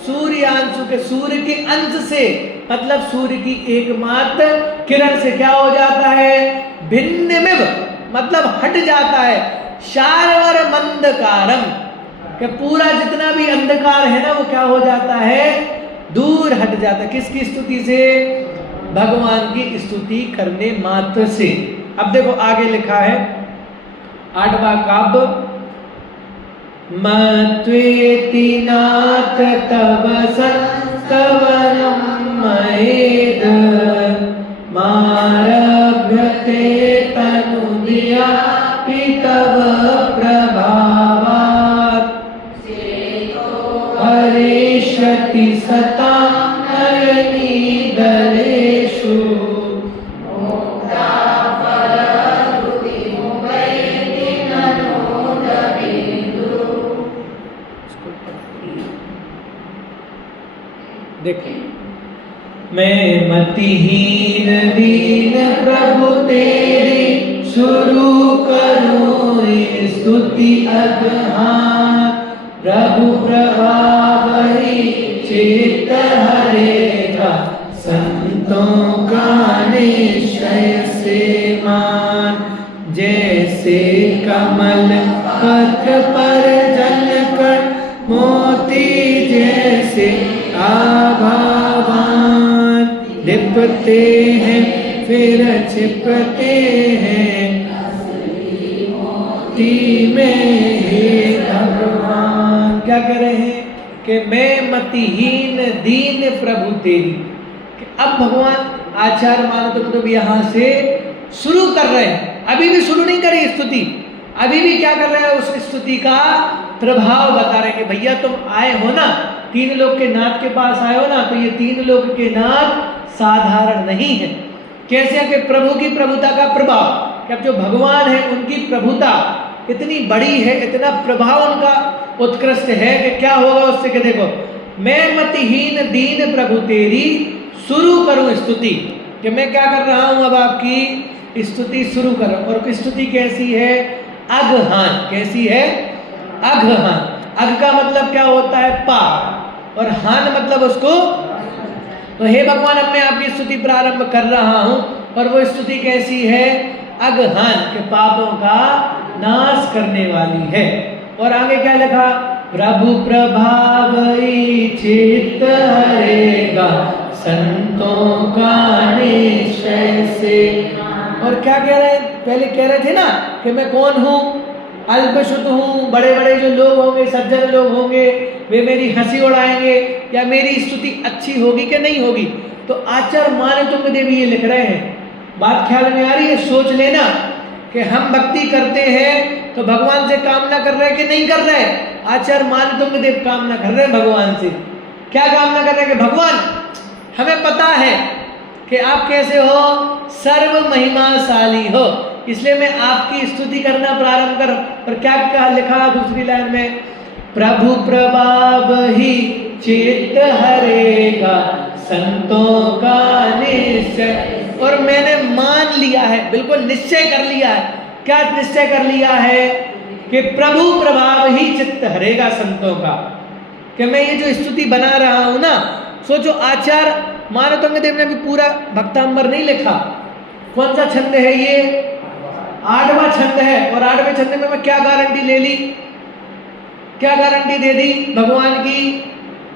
सूर्यांशु, के सूर्य के अंश से मतलब सूर्य की एकमात्र किरण से क्या हो जाता है? भिन्नमिव मतलब हट जाता है। शारवर मंदकारम, कि पूरा जितना भी अंधकार है ना वो क्या हो जाता है? दूर हट जाता है। किसकी स्तुति से? भगवान की स्तुति करने मात्र से। अब देखो आगे लिखा है 8वां काव्य, मत्वेति नाथ तव संस्तवनम महेद मारभ्यते तनुदिया तव प्रभावात् हरेष्यति सतां नरनीदलेषु देखो, मैं मतिहीन दीन प्रभु तेरी शुरू करूं स्तुति अगहान, प्रभु प्रभाव ही चित्त हरेगा, संतों का निश्चय से मान। जैसे कमल पत्र पर जलकर मोती जैसे आभावान, लिपते हैं फिर छिपते हैं मोती में हे भगवान। क्या कह रहे हैं कि मैं मतिहीन दीन प्रभु तेरी। कि अब भगवान आचार्य मानो तो यहाँ से शुरू कर रहे हैं, अभी भी शुरू नहीं करी स्तुति, अभी भी क्या कर रहे हैं, उस स्तुति का प्रभाव बता रहे हैं कि भैया तुम आए हो ना, तीन लोक के नाथ के पास आए हो ना, तो ये तीन लोक के नाथ साधारण नहीं है। कैसे कि प्रभु की प्रभुता का प्रभाव, कि अब जो भगवान है उनकी प्रभुता इतनी बड़ी है, इतना प्रभाव उनका उत्कृष्ट है कि क्या होगा उससे। कि देखो, मैं मतिहीन दीन प्रभु तेरी शुरू करूं स्तुति, कि मैं क्या कर रहा हूं, अब आपकी स्तुति शुरू कर रहा हूं। और स्तुति कैसी है, अगहान। कैसी है, अगहान। अग का मतलब क्या होता है, पाप, और हान मतलब उसको। तो हे भगवान, अब मैं आपकी स्तुति प्रारंभ कर रहा हूं, और वो स्तुति कैसी है, अगहान, के पापों का नाश करने वाली है। और आगे क्या लिखा, प्रभु प्रभाव चित्त हरेगा, संतों का निश्चय से। और क्या कह रहे हैं, पहले कह रहे थे ना कि मैं कौन हूँ, अल्पशुद्ध हूँ, बड़े बड़े जो लोग होंगे, सज्जन लोग होंगे, वे मेरी हंसी उड़ाएंगे, या मेरी स्तुति अच्छी होगी कि नहीं होगी। तो आचार्य मानतुंग देव ये लिख रहे हैं, बात ख्याल में आ रही है, सोच लेना कि हम भक्ति करते हैं तो भगवान से कामना कर रहे हैं कि नहीं कर रहे। आचार्य मानतुंग देव कामना कर रहे हैं भगवान से। क्या कामना कर रहे हैं कि भगवान, हमें पता है कि आप कैसे हो, सर्व महिमाशाली हो, इसलिए मैं आपकी स्तुति करना प्रारंभ कर। पर क्या क्या लिखा दूसरी लाइन में, प्रभु प्रभाव ही चित्त हरेगा, संतों का निश्चय। और मैंने मान लिया है, बिल्कुल निश्चय कर लिया है। क्या निश्चय कर लिया है, कि प्रभु प्रभाव ही चित्त हरेगा संतों का। कि मैं ये जो स्तुति बना रहा हूं ना, सोचो आचार्य मानतुंग देव ने भी पूरा भक्तांबर नहीं लिखा। कौन सा छंद है ये, 8वां छंद है। और 8वें छंद में मैं क्या गारंटी ले ली, क्या गारंटी दे दी भगवान की,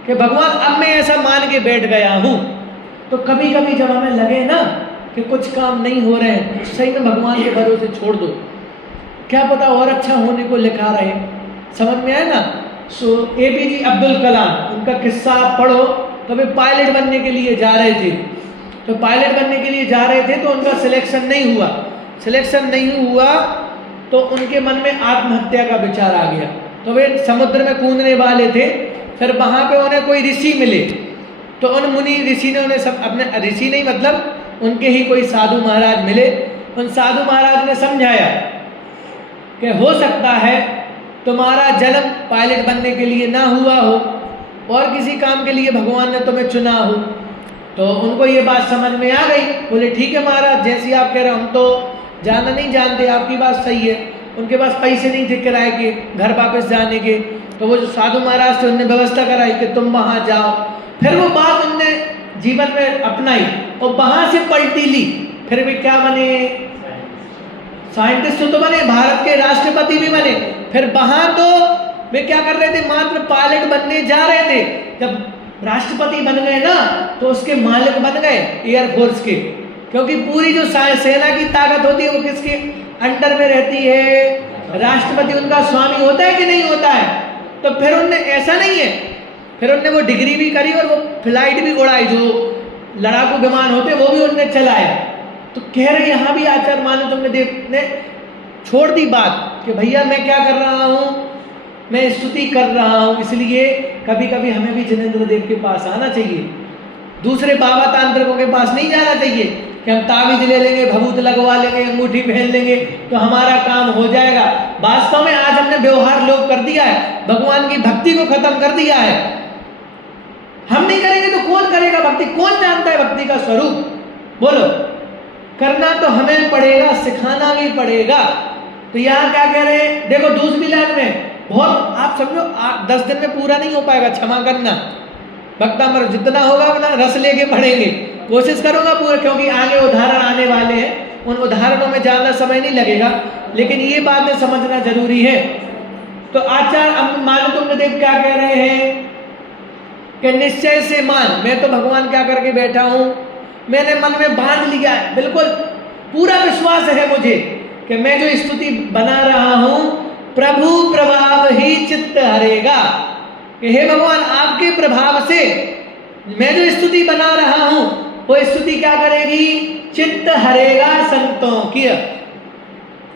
कि भगवान अब मैं ऐसा मान के बैठ गया हूं। तो कभी कभी जब हमें लगे ना कि कुछ काम नहीं हो रहे हैं, तो सही में भगवान के भरोसे छोड़ दो, क्या पता और अच्छा होने को लिखा रहे। समझ में आए ना। सो APJ अब्दुल कलाम, उनका किस्सा आप पढ़ो, तो वे पायलट बनने के लिए जा रहे थे। तो पायलट बनने के लिए जा रहे थे तो उनका सिलेक्शन नहीं हुआ। सिलेक्शन नहीं हुआ तो उनके मन में आत्महत्या का विचार आ गया। तो वे समुद्र में कूदने वाले थे। फिर वहाँ पे उन्हें कोई ऋषि मिले, तो उन मुनि ऋषि ने उन्हें सब, अपने ऋषि नहीं मतलब उनके ही कोई साधु महाराज मिले। उन साधु महाराज ने समझाया कि हो सकता है तुम्हारा जन्म पायलट बनने के लिए ना हुआ हो, और किसी काम के लिए भगवान ने तुम्हें चुना हो। तो उनको ये बात समझ में आ गई। बोले ठीक है महाराज, जैसी आप कह रहे हो, हम तो जाना नहीं जानते, आपकी बात सही है। उनके पास पैसे नहीं थे किराए के घर वापस जाने के। तो वो जो साधु महाराज थे उनने व्यवस्था कराई कि तुम वहाँ जाओ। फिर वो बात उनने जीवन में अपनाई और वहाँ से पलटी ली। फिर वे क्या बने, साइंटिस्ट तो बने, भारत के राष्ट्रपति भी बने। फिर वहाँ तो वे क्या कर रहे थे, मात्र पायलट बनने जा रहे थे। जब राष्ट्रपति बन गए ना, तो उसके मालिक बन गए एयरफोर्स के, क्योंकि पूरी जो सेना की ताकत होती है वो किसके अंडर में रहती है, राष्ट्रपति उनका स्वामी होता है कि नहीं होता है। तो फिर उनने, ऐसा नहीं है, फिर उनने वो डिग्री भी करी और वो फ्लाइट भी उड़ाई, जो लड़ाकू विमान होते वो भी उनने चलाया। तो कह रहे यहाँ भी आचार्य मानतुंग देव ने छोड़ दी बात कि भैया मैं क्या कर रहा हूँ, मैं स्तुति कर रहा हूँ। इसलिए कभी कभी हमें भी जिनेंद्र देव के पास आना चाहिए, दूसरे बाबा तांत्रिकों के पास नहीं जाना चाहिए कि हम ताबीज ले लेंगे, भभूत लगवा लेंगे, अंगूठी पहन लेंगे तो हमारा काम हो जाएगा। वास्तव में आज हमने व्यवहार लोप कर दिया है, भगवान की भक्ति को खत्म कर दिया है। हम नहीं करेंगे तो कौन करेगा भक्ति, कौन जानता है भक्ति का स्वरूप, बोलो। करना तो हमें पड़ेगा, सिखाना भी पड़ेगा। तो यहाँ क्या कह रहे हैं, देखो दूसरी लाइन में बहुत, आप समझो 10 दिन में पूरा नहीं हो पाएगा, क्षमा करना भक्तामृत जितना होगा अपना रस लेके पढ़ेंगे, कोशिश करूंगा पूरा, क्योंकि आगे उदाहरण आने वाले हैं, उन उदाहरणों में ज्यादा समय नहीं लगेगा, लेकिन ये बातें समझना जरूरी है। तो आचार्य मानतुंग देव क्या कह रहे हैं कि निश्चय से मान, मैं तो भगवान क्या करके बैठा हूं, मैंने मन में बांध लिया है, बिल्कुल पूरा विश्वास है मुझे कि मैं जो स्तुति बना रहा हूं प्रभु प्रभाव ही चित्त हरेगा, कि हे भगवान आपके प्रभाव से मैं जो स्तुति बना रहा हूं वो स्तुति क्या करेगी, चित्त हरेगा संतों की।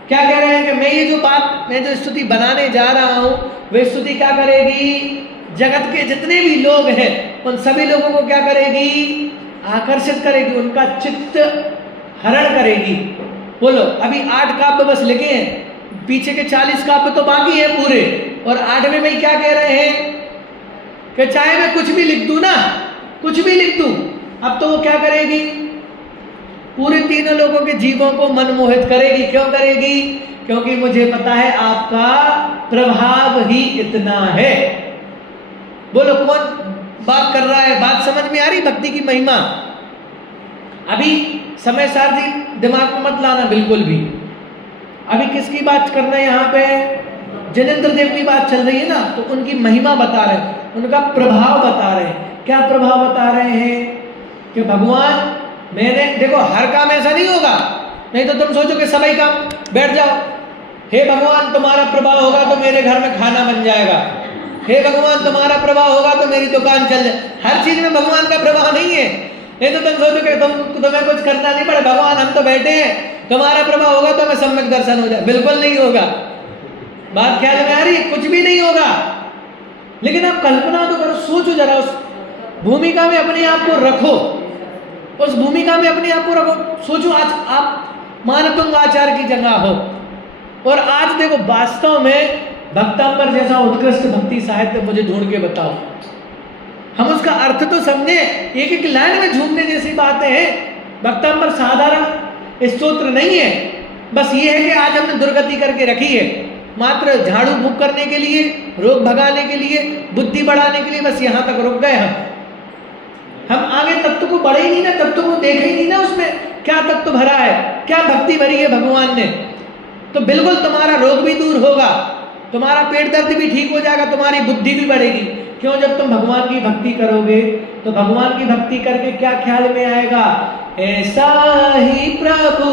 क्या कह रहे हैं कि मैं ये जो बात, मैं जो स्तुति बनाने जा रहा हूं वह स्तुति क्या करेगी, जगत के जितने भी लोग हैं उन सभी लोगों को क्या करेगी, आकर्षित करेगी, उनका चित्त हरण करेगी। बोलो अभी 8 काव्य बस लिखे हैं, पीछे के 40 काव्य तो बाकी है पूरे, और 8वें में क्या कह रहे हैं कि चाहे मैं कुछ भी लिख दूं ना, कुछ भी लिख दूं, अब तो वो क्या करेगी, पूरे तीनों लोगों के जीवों को मनमोहित करेगी। क्यों करेगी, क्योंकि मुझे पता है आपका प्रभाव ही इतना है। बोलो कौन बात कर रहा है, बात समझ में आ रही भक्ति की महिमा। अभी समय सार जी दिमाग में मत लाना बिल्कुल भी, अभी किसकी बात करना है यहाँ पे, जिनेंद्र देव की बात चल रही है ना, तो उनकी महिमा बता रहे हैं, उनका प्रभाव बता रहे हैं। क्या प्रभाव बता रहे हैं कि भगवान मैंने, देखो हर काम ऐसा नहीं होगा, नहीं तो तुम सोचो कि सभी काम बैठ जाओ, हे भगवान तुम्हारा प्रभाव होगा तो मेरे घर में खाना बन जाएगा, हे भगवान तुम्हारा प्रभाव होगा तो मेरी दुकान चल जाए। हर चीज में भगवान का प्रभाव नहीं है। नहीं तो तुम सोचो कि तुम्हें कुछ करना नहीं पड़े, भगवान हम तो बैठे हैं, तुम्हारा प्रभाव होगा तो हमें सम्यक दर्शन हो जाए, बिल्कुल नहीं होगा। बात ख्याल में आ रही है, कुछ भी नहीं होगा। लेकिन आप कल्पना तो करो, सोचो जरा, उस भूमिका में अपने आप को रखो, उस भूमिका में अपने आप को रखो। सोचो आज आप मानतुंग आचार्य की जगह हो, और आज देखो वास्तव में भक्तांबर जैसा उत्कृष्ट भक्ति साहित्य मुझे ढूंढ के बताओ, हम उसका अर्थ तो समझे, एक एक लाइन में झूमने जैसी बातें हैं। भक्तांबर साधारण स्तोत्र नहीं है, बस ये है कि आज हमने दुर्गति करके रखी है, मात्र झाड़ू फूंक करने के लिए, रोग भगाने के लिए, बुद्धि बढ़ाने के लिए, बस यहाँ तक रुक गए हम आगे तत्व को बढ़े ही नहीं ना, तत्व को देखे ही नहीं ना, उसमें क्या तत्व भरा है, क्या भक्ति भरी है भगवान ने। तो बिल्कुल तुम्हारा रोग भी दूर होगा, तुम्हारा पेट दर्द भी ठीक हो जाएगा, तुम्हारी बुद्धि भी बढ़ेगी। क्यों, जब तुम भगवान की भक्ति करोगे तो भगवान की भक्ति करके क्या ख्याल में आएगा, ऐसा ही प्रभु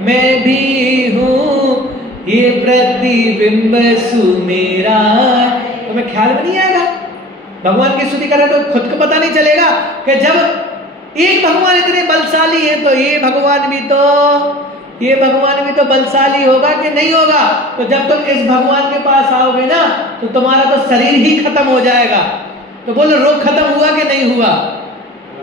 मैं भी हूँ, ये प्रतिबिंब सुमेरा। तुम्हें ख्याल में नहीं आएगा, भगवान की स्तुति कर रहे तो खुद को पता नहीं चलेगा कि जब एक भगवान इतने बलशाली है तो ये भगवान भी तो बलशाली होगा कि नहीं होगा। तो जब तुम इस भगवान के पास आओगे ना तो तुम्हारा तो शरीर ही खत्म हो जाएगा। तो बोलो रोग खत्म हुआ कि नहीं हुआ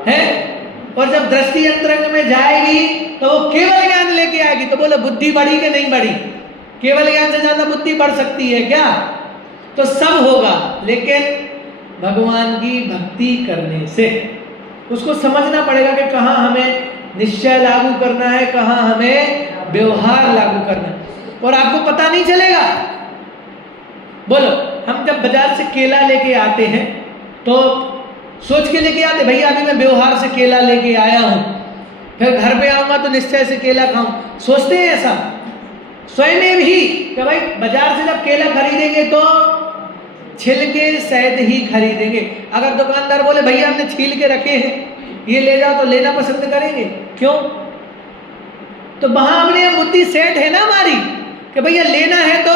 है। और जब दृष्टि अंतरंग में जाएगी तो वो केवल ज्ञान लेके आएगी। तो बोलो बुद्धि बढ़ी कि नहीं बढ़ी, केवल ज्ञान से ज्यादा बुद्धि बढ़ सकती है क्या। तो सब होगा, लेकिन भगवान की भक्ति करने से उसको समझना पड़ेगा कि कहाँ हमें निश्चय लागू करना है, कहाँ हमें व्यवहार लागू करना है। और आपको पता नहीं चलेगा। बोलो हम जब बाजार से केला लेके आते हैं तो सोच के लेके आते, भैया अभी मैं व्यवहार से केला लेके आया हूं, फिर घर पे आऊंगा तो निश्चय से केला खाऊं। सोचते हैं ऐसा स्वयं भी कि भाई बाजार से जब केला खरीदेंगे तो छिलके सहित ही खरीदेंगे। अगर दुकानदार बोले भैया हमने छील के रखे हैं, ये ले जाओ, तो लेना पसंद करेंगे। क्यों, तो वहां अपने बुद्धि सेट है ना हमारी कि भैया लेना है तो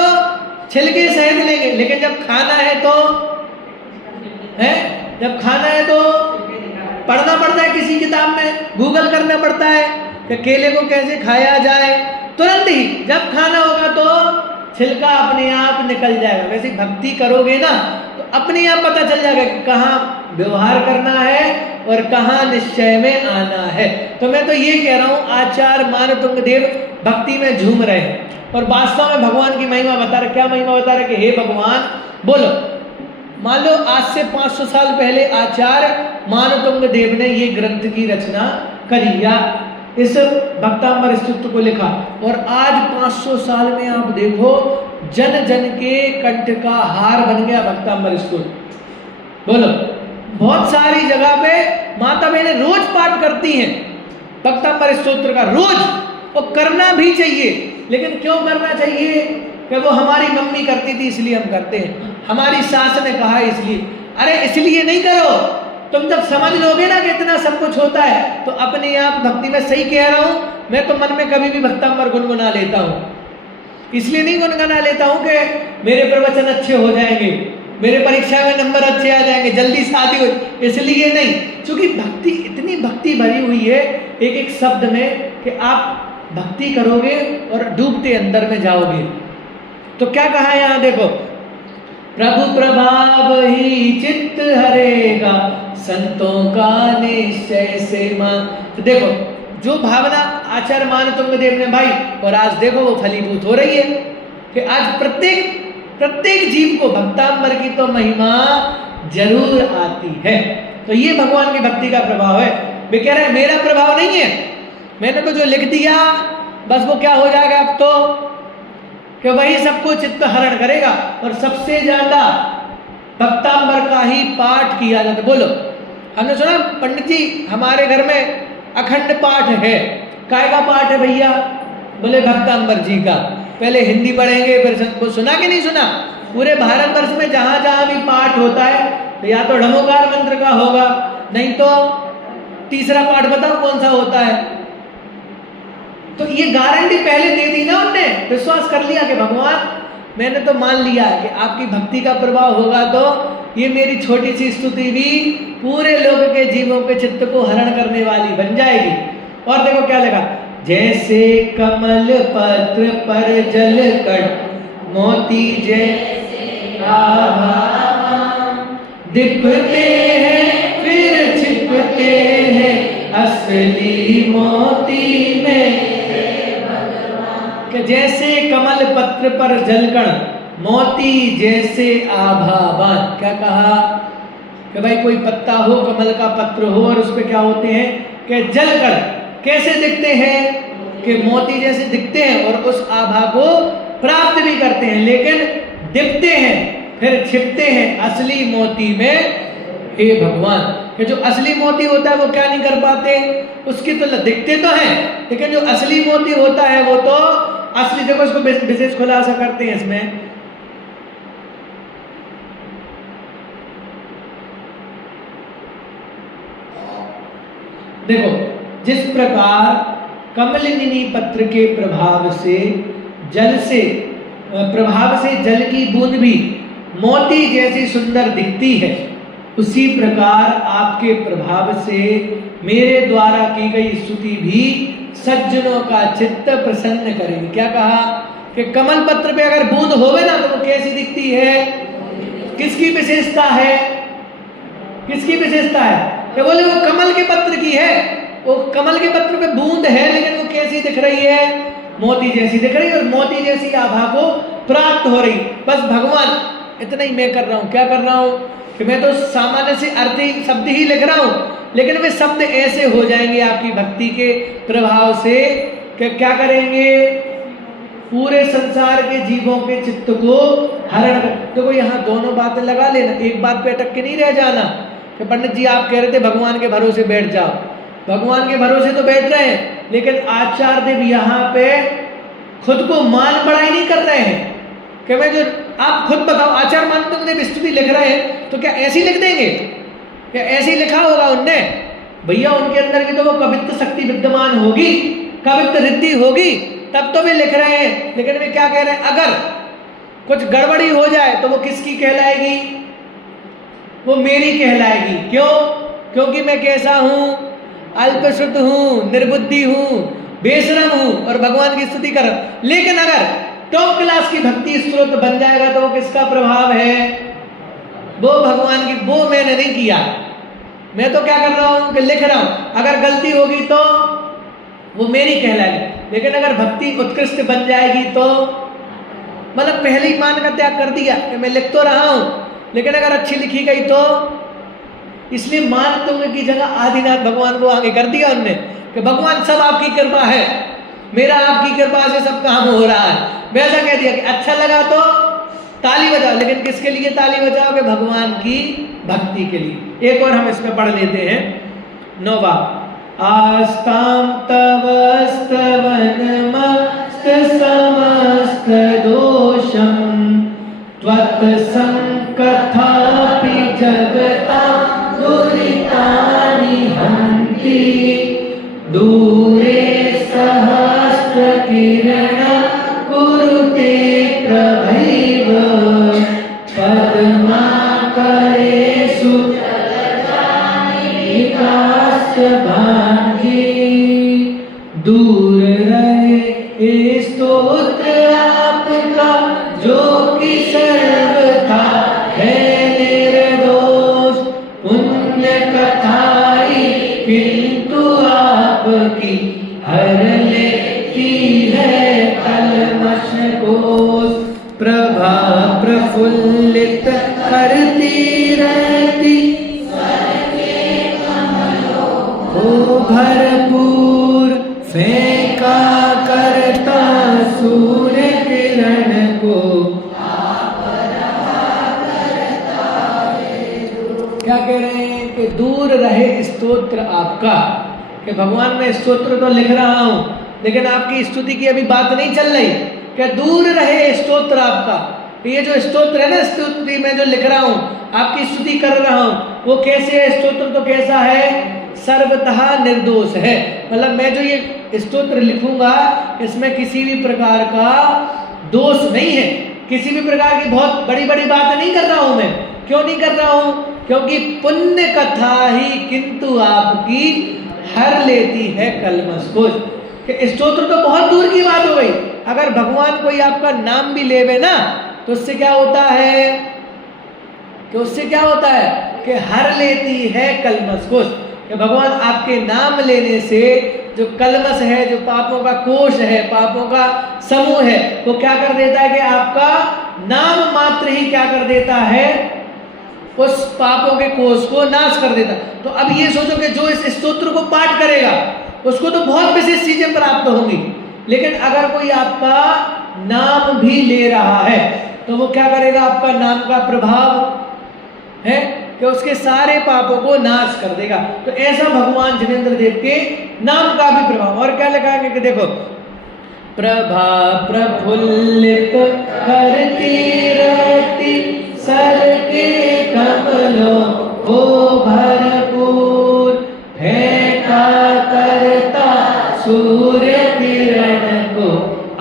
छिलके सहित लेंगे। लेकिन जब खाना है तो पढ़ना पड़ता है, किसी किताब में गूगल करना पड़ता है कि केले को कैसे खाया जाए। तुरंत ही जब खाना होगा तो छिलका अपने आप निकल जाएगा। वैसे भक्ति करोगे ना तो अपने आप पता चल जाएगा कि कहाँ व्यवहार करना है और कहाँ निश्चय में आना है। तो मैं तो ये कह रहा हूँ आचार्य मानतुंग देव भक्ति में झूम रहे हैं और वास्तव में भगवान की महिमा बता रहे। क्या महिमा बता रहे कि हे भगवान, बोलो मान लो आज से 500 साल पहले आचार्य मानतुंग देव ने ये ग्रंथ की रचना करी, या इस भक्तांबर स्तोत्र को लिखा। और आज 500 साल में आप देखो जन जन के कंठ का हार बन गया भक्तांबर स्तोत्र। बोलो, बहुत सारी जगह पे माता बहनें रोज पाठ करती हैं भक्तांबर स्तोत्र का, रोज, और करना भी चाहिए। लेकिन क्यों करना चाहिए? कि वो हमारी मम्मी करती थी इसलिए हम करते हैं, हमारी सास ने कहा इसलिए। अरे इसलिए नहीं करो, तुम जब समझ लोगे ना कि इतना सब कुछ होता है तो अपने आप भक्ति में। सही कह रहा हूं, मैं तो मन में कभी भी भक्तांबर गुनगुना लेता हूं। इसलिए नहीं गुनगुना लेता हूं कि मेरे प्रवचन अच्छे हो जाएंगे, मेरे परीक्षा में नंबर अच्छे आ जाएंगे, जल्दी शादी हो, इसलिए नहीं। क्योंकि भक्ति, इतनी भक्ति भरी हुई है एक एक शब्द में कि आप भक्ति करोगे और डूबते अंदर में जाओगे। तो क्या कहा है यहाँ देखो, प्रभु प्रभाव ही चित्त हरेगा, संतों का निश्चय से मान। तो देखो जो भावना आचार्य मानतुंग देव ने भाई, और आज देखो वो फलीभूत हो रही है कि आज प्रत्येक जीव को भक्तांबर की तो महिमा जरूर आती है। तो ये भगवान की भक्ति का प्रभाव है। वे कह रहे हैं मेरा प्रभाव नहीं है, मैंने तो जो लिख दिया बस वो क्या हो जाएगा अब तो, कि वही सबको चित्त हरण करेगा। और सबसे ज्यादा भक्तांबर का ही पाठ किया जाता। बोलो, हमने सुना पंडित जी हमारे घर में अखंड पाठ है। काय का पाठ है भैया? बोले भक्तांबर जी का। पहले हिंदी पढ़ेंगे फिर वो सुना कि नहीं सुना? पूरे भारतवर्ष में जहां जहां भी पाठ होता है तो या तो ढमोकार मंत्र का होगा, नहीं तो तीसरा पाठ बताओ कौन सा होता है। तो ये गारंटी पहले दे दी ना उनने, विश्वास कर लिया कि भगवान मैंने तो मान लिया कि आपकी भक्ति का प्रभाव होगा तो ये मेरी छोटी सी स्तुति भी पूरे लोग के जीवों के चित्त को हरण करने वाली बन जाएगी। और देखो क्या लिखा, जैसे कमल पत्र पर जल कण मोती जैसे आभा दिखते हैं फिर छिपते हैं असली मोती में। कि जैसे कमल पत्र पर जलकण मोती जैसे आभावान। क्या कहा कि भाई कोई पत्ता हो, कमल का पत्र हो और उस पे क्या होते हैं कि जलकण कैसे दिखते हैं कि मोती जैसे दिखते हैं और उस आभा को प्राप्त भी करते हैं, लेकिन दिखते हैं फिर छिपते हैं असली मोती में। हे भगवान, कि जो असली मोती होता है वो क्या नहीं कर पाते, उसकी तो दिखते तो हैं लेकिन जो असली मोती होता है वो तो असली। देखो इसको विशेष खुलासा करते हैं इसमें, देखो जिस प्रकार कमलिनी पत्र के प्रभाव से जल की बूंद भी मोती जैसी सुंदर दिखती है, उसी प्रकार आपके प्रभाव से मेरे द्वारा की गई स्तुति भी सज्जनों का चित्त प्रसन्न करेगी। क्या कहा कि कमल पत्र पे अगर बूंद होवे ना तो वो कैसी दिखती है? किसकी विशेषता है? किसकी विशेषता है? कि बोले वो कमल के पत्र की है, वो कमल के पत्र पे बूंद है लेकिन वो कैसी दिख रही है? मोती जैसी दिख रही है और मोती जैसी आभा को प्राप्त हो रही। बस भगवान इतना ही मैं कर रहा हूँ। क्या कर रहा हूँ कि मैं तो सामान्य से अर्थ ही शब्द ही लिख रहा हूँ, लेकिन वे शब्द ऐसे हो जाएंगे आपकी भक्ति के प्रभाव से कि क्या करेंगे? पूरे संसार के जीवों के चित्त को हरण कर। देखो यहाँ दोनों बातें लगा लेना, एक बात पे अटक के नहीं रह जाना कि पंडित जी आप कह रहे थे भगवान के भरोसे बैठ जाओ। भगवान के भरोसे तो बैठ रहे हैं, लेकिन आचार्य देव यहाँ पे खुद को मान बढ़ाई नहीं कर रहे हैं कि मैं जो आप खुद बताओ, आचार्य मानतुंग देव स्तुति लिख रहे हैं तो क्या ऐसी लिख देंगे? क्या ऐसे लिखा होगा उनने? भैया उनके अंदर भी तो वो कवित्व शक्ति विद्यमान होगी, कवित्व रिद्धि होगी, तब तो वे लिख रहे हैं। लेकिन वे क्या कह रहे हैं, अगर कुछ गड़बड़ी हो जाए तो वो किसकी कहलाएगी? वो मेरी कहलाएगी। क्यों? क्योंकि मैं कैसा हूं? अल्पश्रुत हूं, निर्बुद्धि हूं, बेशरम हूं और भगवान की स्तुति कर। लेकिन अगर टॉप क्लास की भक्ति स्रोत बन जाएगा तो वो किसका प्रभाव है? वो भगवान की। वो मैंने नहीं किया, मैं तो क्या कर रहा हूं कि लिख रहा हूं। अगर गलती होगी तो वो मेरी कहलाएगी। लेकिन अगर भक्ति उत्कृष्ट बन जाएगी तो मतलब पहले ही मान का त्याग कर दिया कि मैं लिख तो रहा हूं, लेकिन अगर अच्छी लिखी गई तो। इसलिए मानतुंग की जगह आदिनाथ भगवान को आगे कर दिया उनने कि भगवान सब आपकी कृपा है, मेरा आपकी कृपा से सब काम हो रहा है, वैसा कह दिया कि अच्छा लगा तो ताली बजाओ, लेकिन किसके लिए ताली बजाओगे? भगवान की भक्ति के लिए। एक और हम इसमें पढ़ लेते हैं 9वां। आस्ताम तव स्तवन मस्त समस्त दोषम त्वत् संकथापि जगता दुरितानि हन्ति दूरे सहस्र किरण कुरुते प्रभैव पद्माकरेषु भाग्ये दूर रहे स्तोत्र आपका जो कि सर्वथा है निर्दोष पुण्य कथाई किंतु आपकी हर लेती है कलमश कोष प्रभा प्रफुल्लित करती रहती भरपूर फेंका करता सूर्य किरण को क्या कह रहे हैं कि दूर रहे स्तोत्र आपका, कि भगवान मैं स्तोत्र तो लिख रहा हूं लेकिन आपकी स्तुति की अभी बात नहीं चल रही, क्या दूर रहे स्तोत्र आपका। ये जो स्तोत्र है ना, स्तुति में जो लिख रहा हूं, आपकी स्तुति कर रहा हूं, वो कैसे है? स्तोत्र तो कैसा है? सर्वतः निर्दोष है। मतलब मैं जो ये स्तोत्र लिखूंगा इसमें किसी भी प्रकार का दोष नहीं है, किसी भी प्रकार की बहुत बड़ी बड़ी बात नहीं कर रहा हूं मैं। क्यों नहीं कर रहा हूं? क्योंकि पुण्य कथा ही किंतु आपकी हर लेती है कलमश को। स्तोत्र तो बहुत दूर की बात हो गई, अगर भगवान कोई आपका नाम भी लेवे ना तो उससे क्या होता है कि उससे क्या होता है कि हर लेती है कलमश को। कि भगवान आपके नाम लेने से जो कलमश है, जो पापों का कोष है, पापों का समूह है, वो क्या कर देता है कि आपका नाम मात्र ही क्या कर देता है? उस पापों के कोष को नाश कर देता। तो अब ये सोचो कि जो इस स्तोत्र को पाठ करेगा उसको तो बहुत विशेष चीजें प्राप्त होंगी, लेकिन अगर कोई आपका नाम भी ले रहा है तो वो क्या करेगा? आपका नाम का प्रभाव है कि उसके सारे पापों को नाश कर देगा। तो ऐसा भगवान जिनेंद्र देव के नाम का भी प्रभाव। और क्या लिखा है कि देखो, प्रभा प्रफुल्लित करती रहती सर के कमलों को भरपूर फेंका करता सूर्य किरण को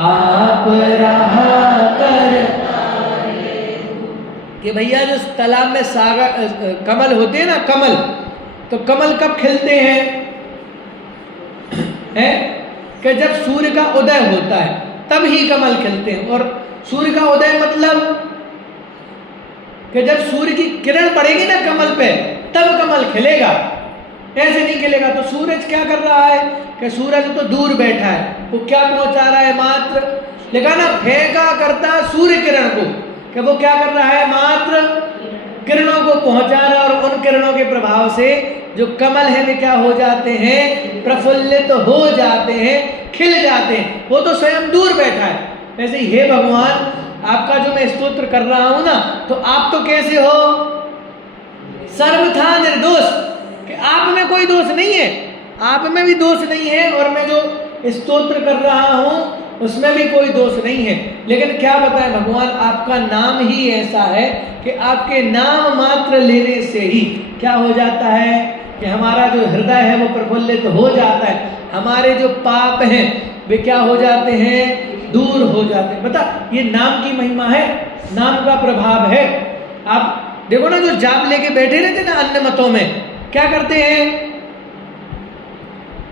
आप रहा कि भैया जो तालाब में सागर कमल होते हैं ना, कमल, तो कमल कब खिलते हैं कि जब सूर्य का उदय होता है तब ही कमल खिलते हैं। और सूर्य का उदय मतलब कि जब सूर्य की किरण पड़ेगी ना कमल पे तब कमल खिलेगा, ऐसे नहीं खिलेगा। तो सूरज क्या कर रहा है कि सूरज तो दूर बैठा है, वो क्या पहुंचा रहा है? मात्र लिखा ना, फेंका करता सूर्य किरण को, कि वो क्या कर रहा है? मात्र किरणों को पहुंचा रहा है। और उन किरणों के प्रभाव से जो कमल है वे क्या हो जाते हैं? प्रफुल्लित हो जाते हैं, खिल जाते हैं। वो तो स्वयं दूर बैठा है। वैसे हे भगवान, आपका जो मैं स्तोत्र कर रहा हूं ना, तो आप तो कैसे हो? सर्वथा निर्दोष, कि आप में कोई दोष नहीं है, आप में भी दोष नहीं है, और मैं जो स्तोत्र कर रहा हूं उसमें भी कोई दोष नहीं है। लेकिन क्या बताएं भगवान, आपका नाम ही ऐसा है कि आपके नाम मात्र लेने से ही क्या हो जाता है कि हमारा जो हृदय है वो प्रफुल्लित हो जाता है, हमारे जो पाप हैं वे क्या हो जाते हैं? दूर हो जाते हैं। बता, ये नाम की महिमा है, नाम का प्रभाव है। आप देखो ना, जो जाप लेके बैठे रहते ना अन्य मतों में, क्या करते हैं?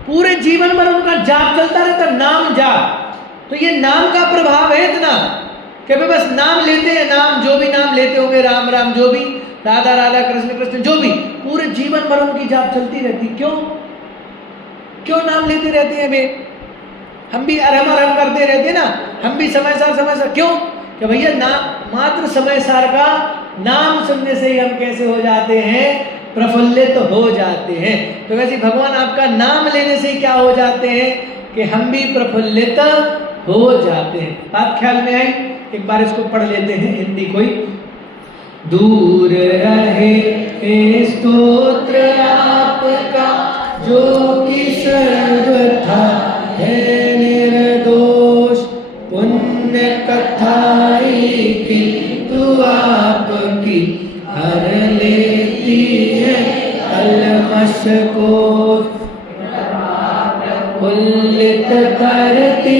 पूरे जीवन भर उनका जाप चलता रहता, नाम जाप। तो ये नाम का प्रभाव है इतना कि वे बस नाम लेते हैं, नाम जो भी नाम लेते होंगे, राम राम, जो भी, राधा राधा, कृष्ण कृष्ण, जो भी, पूरे जीवन भर उनकी जाप चलती रहती। क्यों? क्यों नाम लेते रहते हैं वे? हम भी अरहम अरहम करते रहते हैं ना, हम भी समय सार। क्यों? कि भैया नाम मात्र समय सार का नाम सुनने से ही हम कैसे हो जाते हैं? प्रफुल्लित हो जाते हैं। तो वैसे भगवान आपका नाम लेने से क्या हो जाते हैं कि हम भी प्रफुल्लित हो जाते हैं। बात ख्याल में आई? एक बार इसको पढ़ लेते हैं हिंदी कोई। दूर रहे हे स्तोत्र आपका जो कि सर्वथा है निर्दोष, पुण्य कथाई किंतु आपकी हर लेती है कलमश को, प्रफुल्लित करती